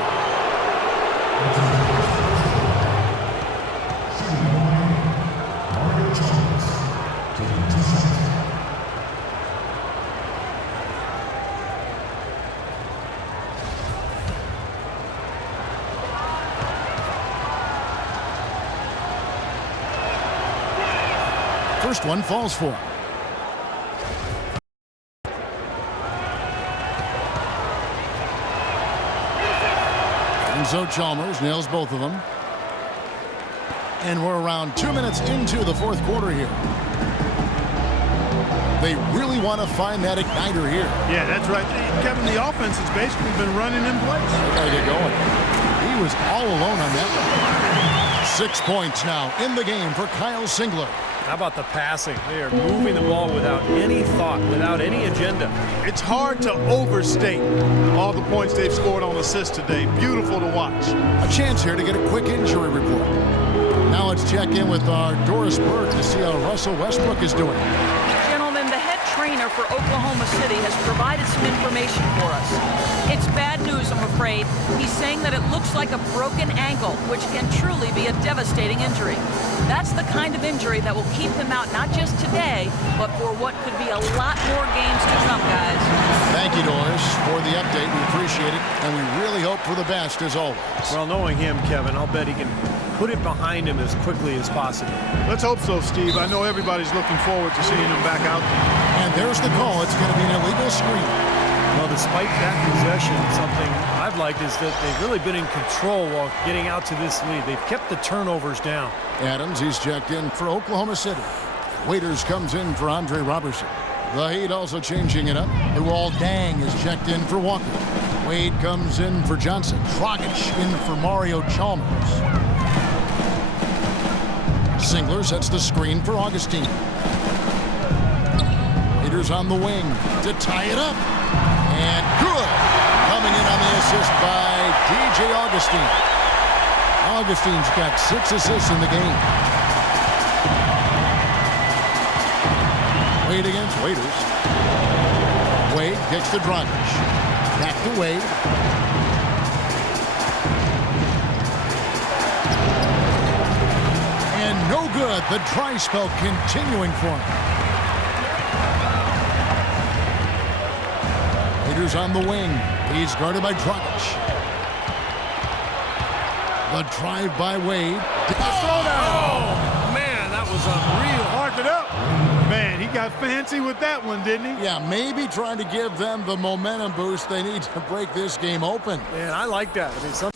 First one falls for him. So Chalmers nails both of them. And we're around 2 minutes into the fourth quarter here. They really want to find that igniter here. Yeah, that's right. Kevin, the offense has basically been running in place. They got to get going. He was all alone on that one. 6 points now in the game for Kyle Singler. How about the passing? They are moving the ball without any thought, without any agenda. It's hard to overstate all the points they've scored on assists today. Beautiful to watch. A chance here to get a quick injury report. Now let's check in with our Doris Burke to see how Russell Westbrook is doing. Gentlemen, the head trainer for Oklahoma City has provided some information for us. It's bad news, I'm afraid. He's saying that it looks like a broken ankle, which can truly be a devastating injury. That's the kind of injury that will keep him out not just today, but for what could be a lot more games to come, guys. Thank you, Doris, for the update. We appreciate it, and we really hope for the best as always. Well, knowing him, Kevin, I'll bet he can put it behind him as quickly as possible. Let's hope so, Steve. I know everybody's looking forward to seeing him back out there. And there's the call. It's going to be an illegal screen. Well, despite that possession, something I've liked is that they've really been in control while getting out to this lead. They've kept the turnovers down. Adams, he's checked in for Oklahoma City. Waiters comes in for Andre Robertson. The Heat also changing it up. Luol Deng is checked in for Walker. Wade comes in for Johnson. Dragic in for Mario Chalmers. Singler sets the screen for Augustine. Waiters on the wing to tie it up. And good. Coming in on the assist by DJ Augustine. Augustine's got 6 assists in the game. Wade against Waiters. Wade kicks to Dragic. Back to Wade. And no good. The dry spell continuing for him. Waiters on the wing. He's guarded by Dragic. The drive by Wade. Oh, man, that was unreal. Mark it up. Man, he got fancy with that one, didn't he? Yeah, maybe trying to give them the momentum boost they need to break this game open. Man, I like that. I mean, some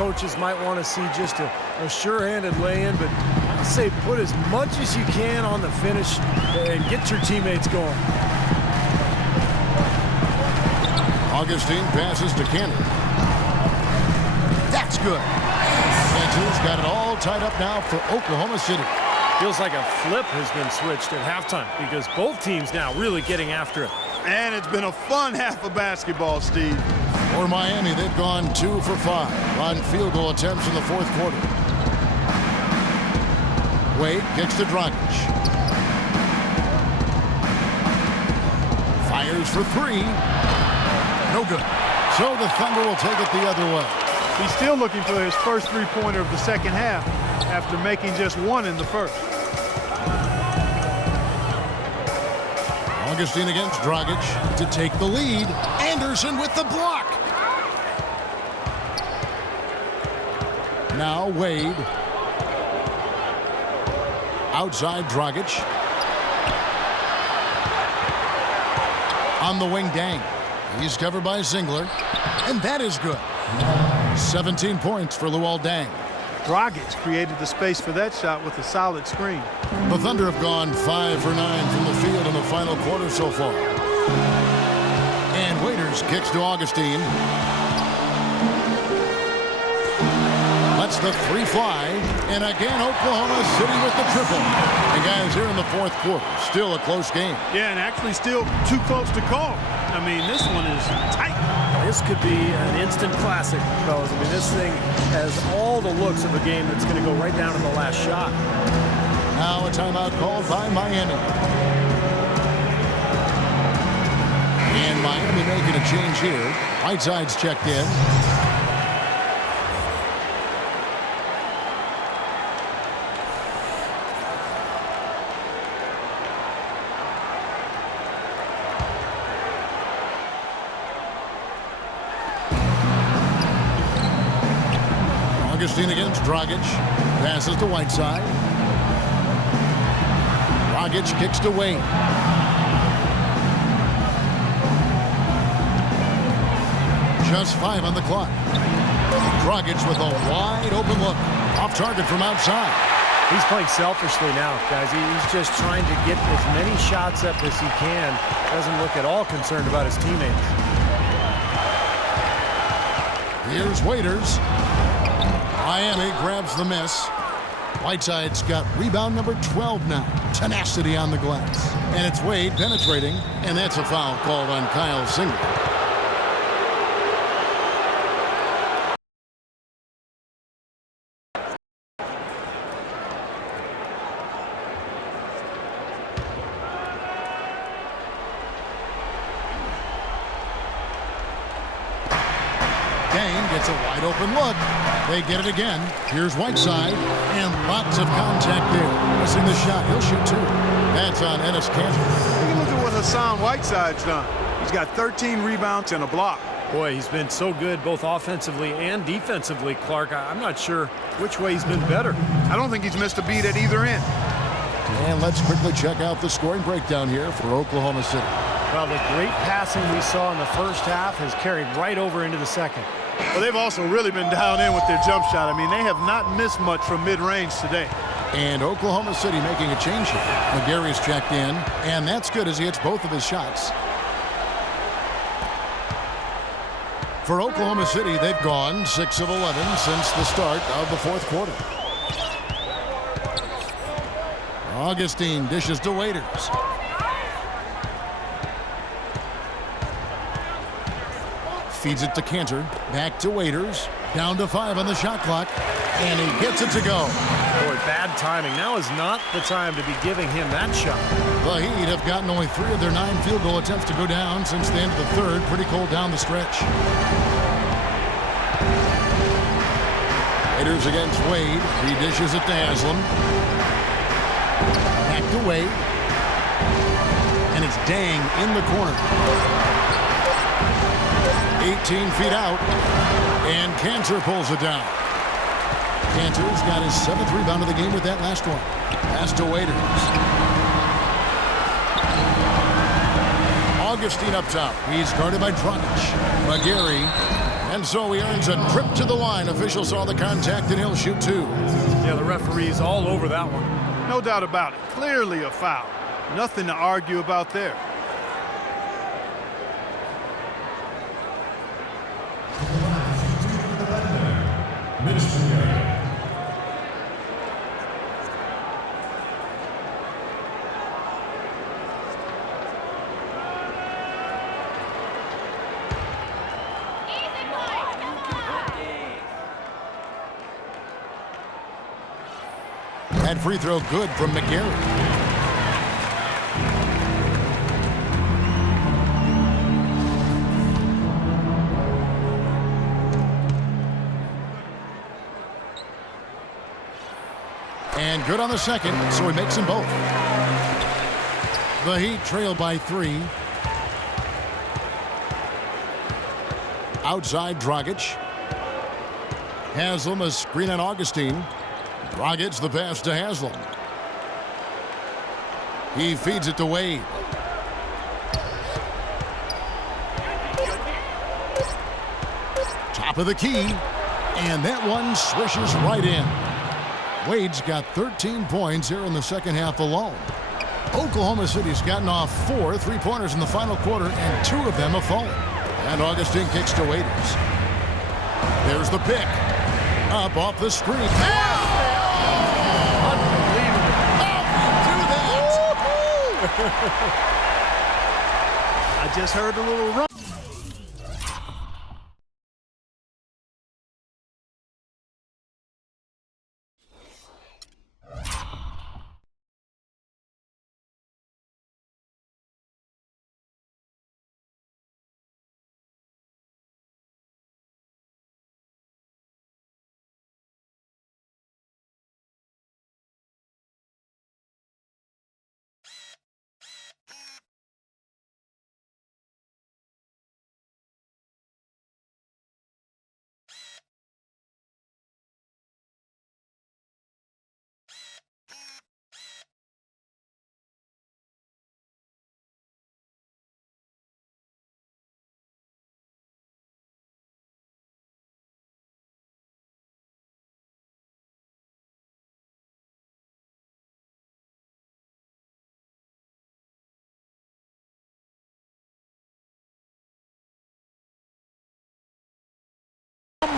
coaches might want to see just a sure-handed lay-in, but I say put as much as you can on the finish and get your teammates going. Augustine passes to Cannon. That's good. Sanchez got it all tied up now for Oklahoma City. Feels like a flip has been switched at halftime because both teams now really getting after it. And it's been a fun half of basketball, Steve. For Miami, they've gone 2 for 5 on field goal attempts in the fourth quarter. Wade kicks to Dragic. Fires for 3. No good. So the Thunder will take it the other way. He's still looking for his first three-pointer of the second half after making just one in the first. Augustine against Dragic to take the lead. Anderson with the block. Now Wade. Outside Dragic. On the wing, Dang. He's covered by Zingler. And that is good. 17 points for Luol Deng. Dragic created the space for that shot with a solid screen. The Thunder have gone 5 for 9 from the field in the final quarter so far. And Waiters kicks to Augustine. Lets the 3 fly. And again, Oklahoma City with the triple. And guys, here in the fourth quarter, still a close game. Yeah, and actually still too close to call. I mean, this one is tight. This could be an instant classic, fellas. I mean, this thing has all the looks of a game that's going to go right down to the last shot. Now a timeout called by Miami. And Miami making a change here. Whiteside's checked in. Augustine against Dragic. Passes to Whiteside. Dragic kicks to Wade. Just 5 on the clock. Dragic with a wide open look. Off target from outside. He's playing selfishly now, guys. He's just trying to get as many shots up as he can. Doesn't look at all concerned about his teammates. Here's Waiters. Miami grabs the miss. Whiteside's got rebound number 12 now. Tenacity on the glass. And it's Wade penetrating, and that's a foul called on Kyle Zingler. Dang gets a wide open look. They get it again. Here's Whiteside, and lots of contact there. Missing the shot. He'll shoot 2. That's on Enes Kanter. Take a look at what Hassan Whiteside's done. He's got 13 rebounds and a block. Boy, he's been so good both offensively and defensively, Clark. I'm not sure which way he's been better. I don't think he's missed a beat at either end. And let's quickly check out the scoring breakdown here for Oklahoma City. Well, the great passing we saw in the first half has carried right over into the second. Well, they've also really been down in with their jump shot. I mean, they have not missed much from mid-range today. And Oklahoma City making a change here. McGary's checked in, and that's good as he hits both of his shots. For Oklahoma City, they've gone 6 of 11 since the start of the fourth quarter. Augustine dishes to Waiters. Feeds it to Cantor. Back to Waiters. Down to 5 on the shot clock. And he gets it to go. Boy, bad timing. Now is not the time to be giving him that shot. The Heat have gotten only 3 of their 9 field goal attempts to go down since the end of the third. Pretty cold down the stretch. Waiters against Wade. He dishes it to Haslam. Back to Wade. And it's Dang in the corner. 18 feet out. And Cantor pulls it down. Cantor's got his 7th rebound of the game with that last one. Pass to Waiters. Augustine up top. He's guarded by Dragic. McGary. And so he earns a trip to the line. Official saw the contact and he'll shoot 2. Yeah, the referee's all over that one. No doubt about it. Clearly a foul. Nothing to argue about there. That free throw good from McGary. And good on the second, so he makes them both. The Heat trail by 3. Outside Dragic. Haslam a screen on Augustine. Dragic the pass to Haslam. He feeds it to Wade. Top of the key. And that one swishes right in. Wade's got 13 points here in the second half alone. Oklahoma City's gotten off 4 3-pointers in the final quarter, and 2 of them have fallen. And Augustine kicks to Waiters. There's the pick. Up off the screen. Unbelievable. I just heard a little run.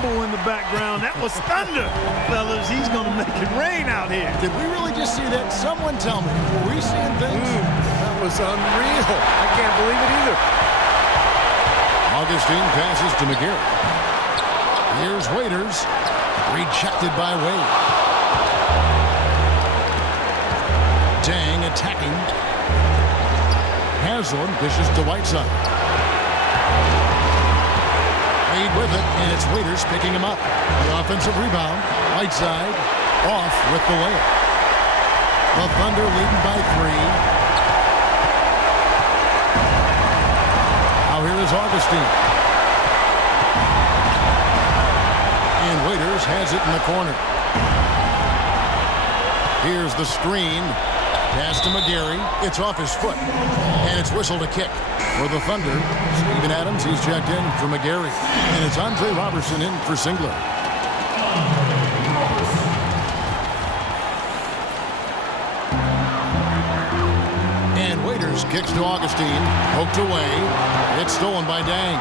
In the background. That was thunder, fellas. He's going to make it rain out here. Did we really just see that? Someone tell me. Were we seeing things? That was unreal. I can't believe it either. Augustine passes to McGary. Here's Waiters. Rejected by Wade. Dang attacking. Haslam dishes to Whiteside. Wade with it, and it's Waiters picking him up. The offensive rebound. Whiteside off with the layup. The Thunder leading by 3. Now here is Augustine. Waiters has it in the corner. Here's the screen. Pass to McGarry. It's off his foot. And it's whistled a kick for the Thunder. Steven Adams, he's checked in for McGarry. And it's Andre Robertson in for Singler. And Waiters kicks to Augustine. Poked away. It's stolen by Dang.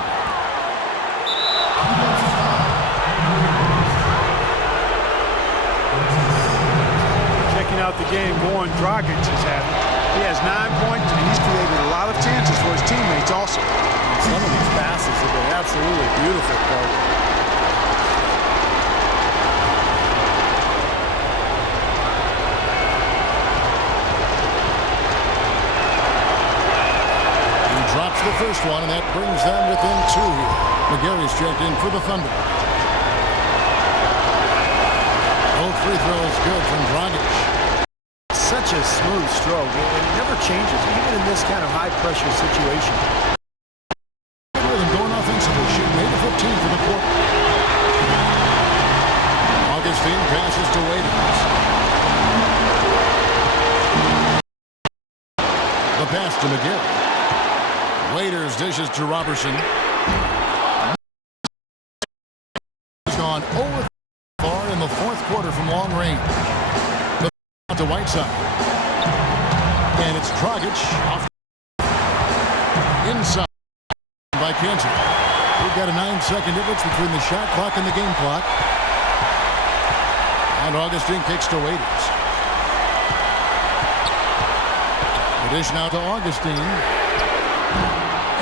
Out the game Goran Dragic is having. He has 9 points, and he's created a lot of chances for his teammates also. Some of these passes have been absolutely beautiful, Clark. He drops the first one, and that brings them within 2 here. McGarry's checked in for the Thunder. Both free throws good from Dragic. Such a smooth stroke. It never changes, even in this kind of high-pressure situation. With him going offensively, shooting 8 of 15 for the quarter. Augustine passes to Waiters. The pass to McGarry. Waiters dishes to Robertson. He's gone 0 far in the fourth quarter from long range. To Whiteside. And it's Dragic off inside by Kansas. We've got a 9-second difference between the shot clock and the game clock. And Augustine kicks to Waiters. The dish now to Augustine.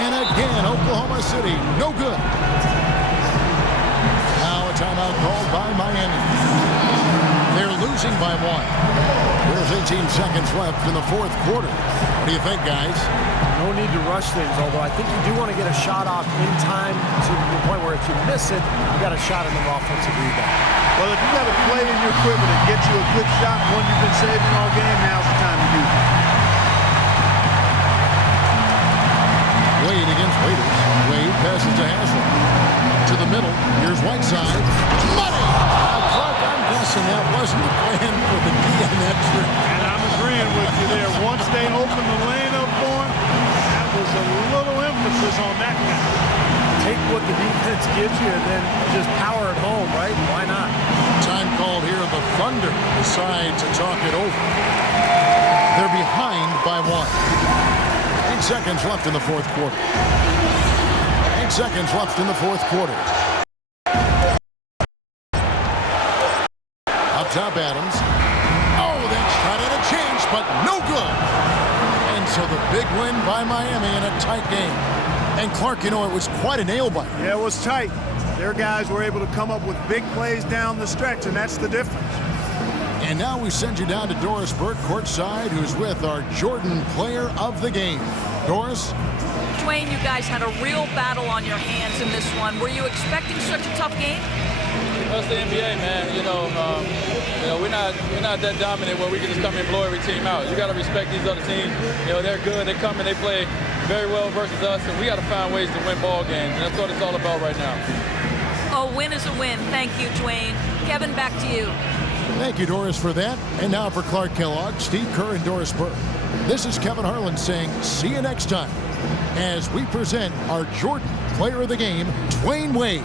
And again, Oklahoma City, no good. Now a timeout called by Miami. They're losing by 1. There's 18 seconds left in the fourth quarter. What do you think, guys? No need to rush things, although I think you do want to get a shot off in time to the point where if you miss it, you got a shot in the offensive rebound. Well, if you got a play in your quiver to get you a good shot, one you've been saving all game, now's the time to use it. Wade against Waiters. Wade passes to Haslem. To the middle. Here's Whiteside. Money! Clark, I'm guessing that wasn't the plan for the D on that trip. And I'm agreeing with you there. Once they opened the lane up for him, that was a little emphasis on that guy. Take what the defense gives you and then just power it home, right? Why not? Time called here. The Thunder decide to talk it over. They're behind by 1. 8 seconds left in the fourth quarter. 8 seconds left in the fourth quarter. Up top, Adams. Oh, that shot had a chance, but no good. And so the big win by Miami in a tight game. And Clark, you know, it was quite a nail-biter. Yeah, it was tight. Their guys were able to come up with big plays down the stretch, and that's the difference. And now we send you down to Doris Burke courtside, who's with our Jordan player of the game. Doris? Dwayne, you guys had a real battle on your hands in this one. Were you expecting such a tough game? That's the NBA, man. We're not that dominant where we can just come and blow every team out. You got to respect these other teams. They're good. They come and they play very well versus us, and we got to find ways to win ball games, and that's what it's all about right now. A win is a win. Thank you, Dwayne. Kevin, back to you. Thank you, Doris, for that. And now for Clark Kellogg, Steve Kerr, and Doris Burke. This is Kevin Harlan saying see you next time as we present our Jordan player of the game, Dwayne Wade.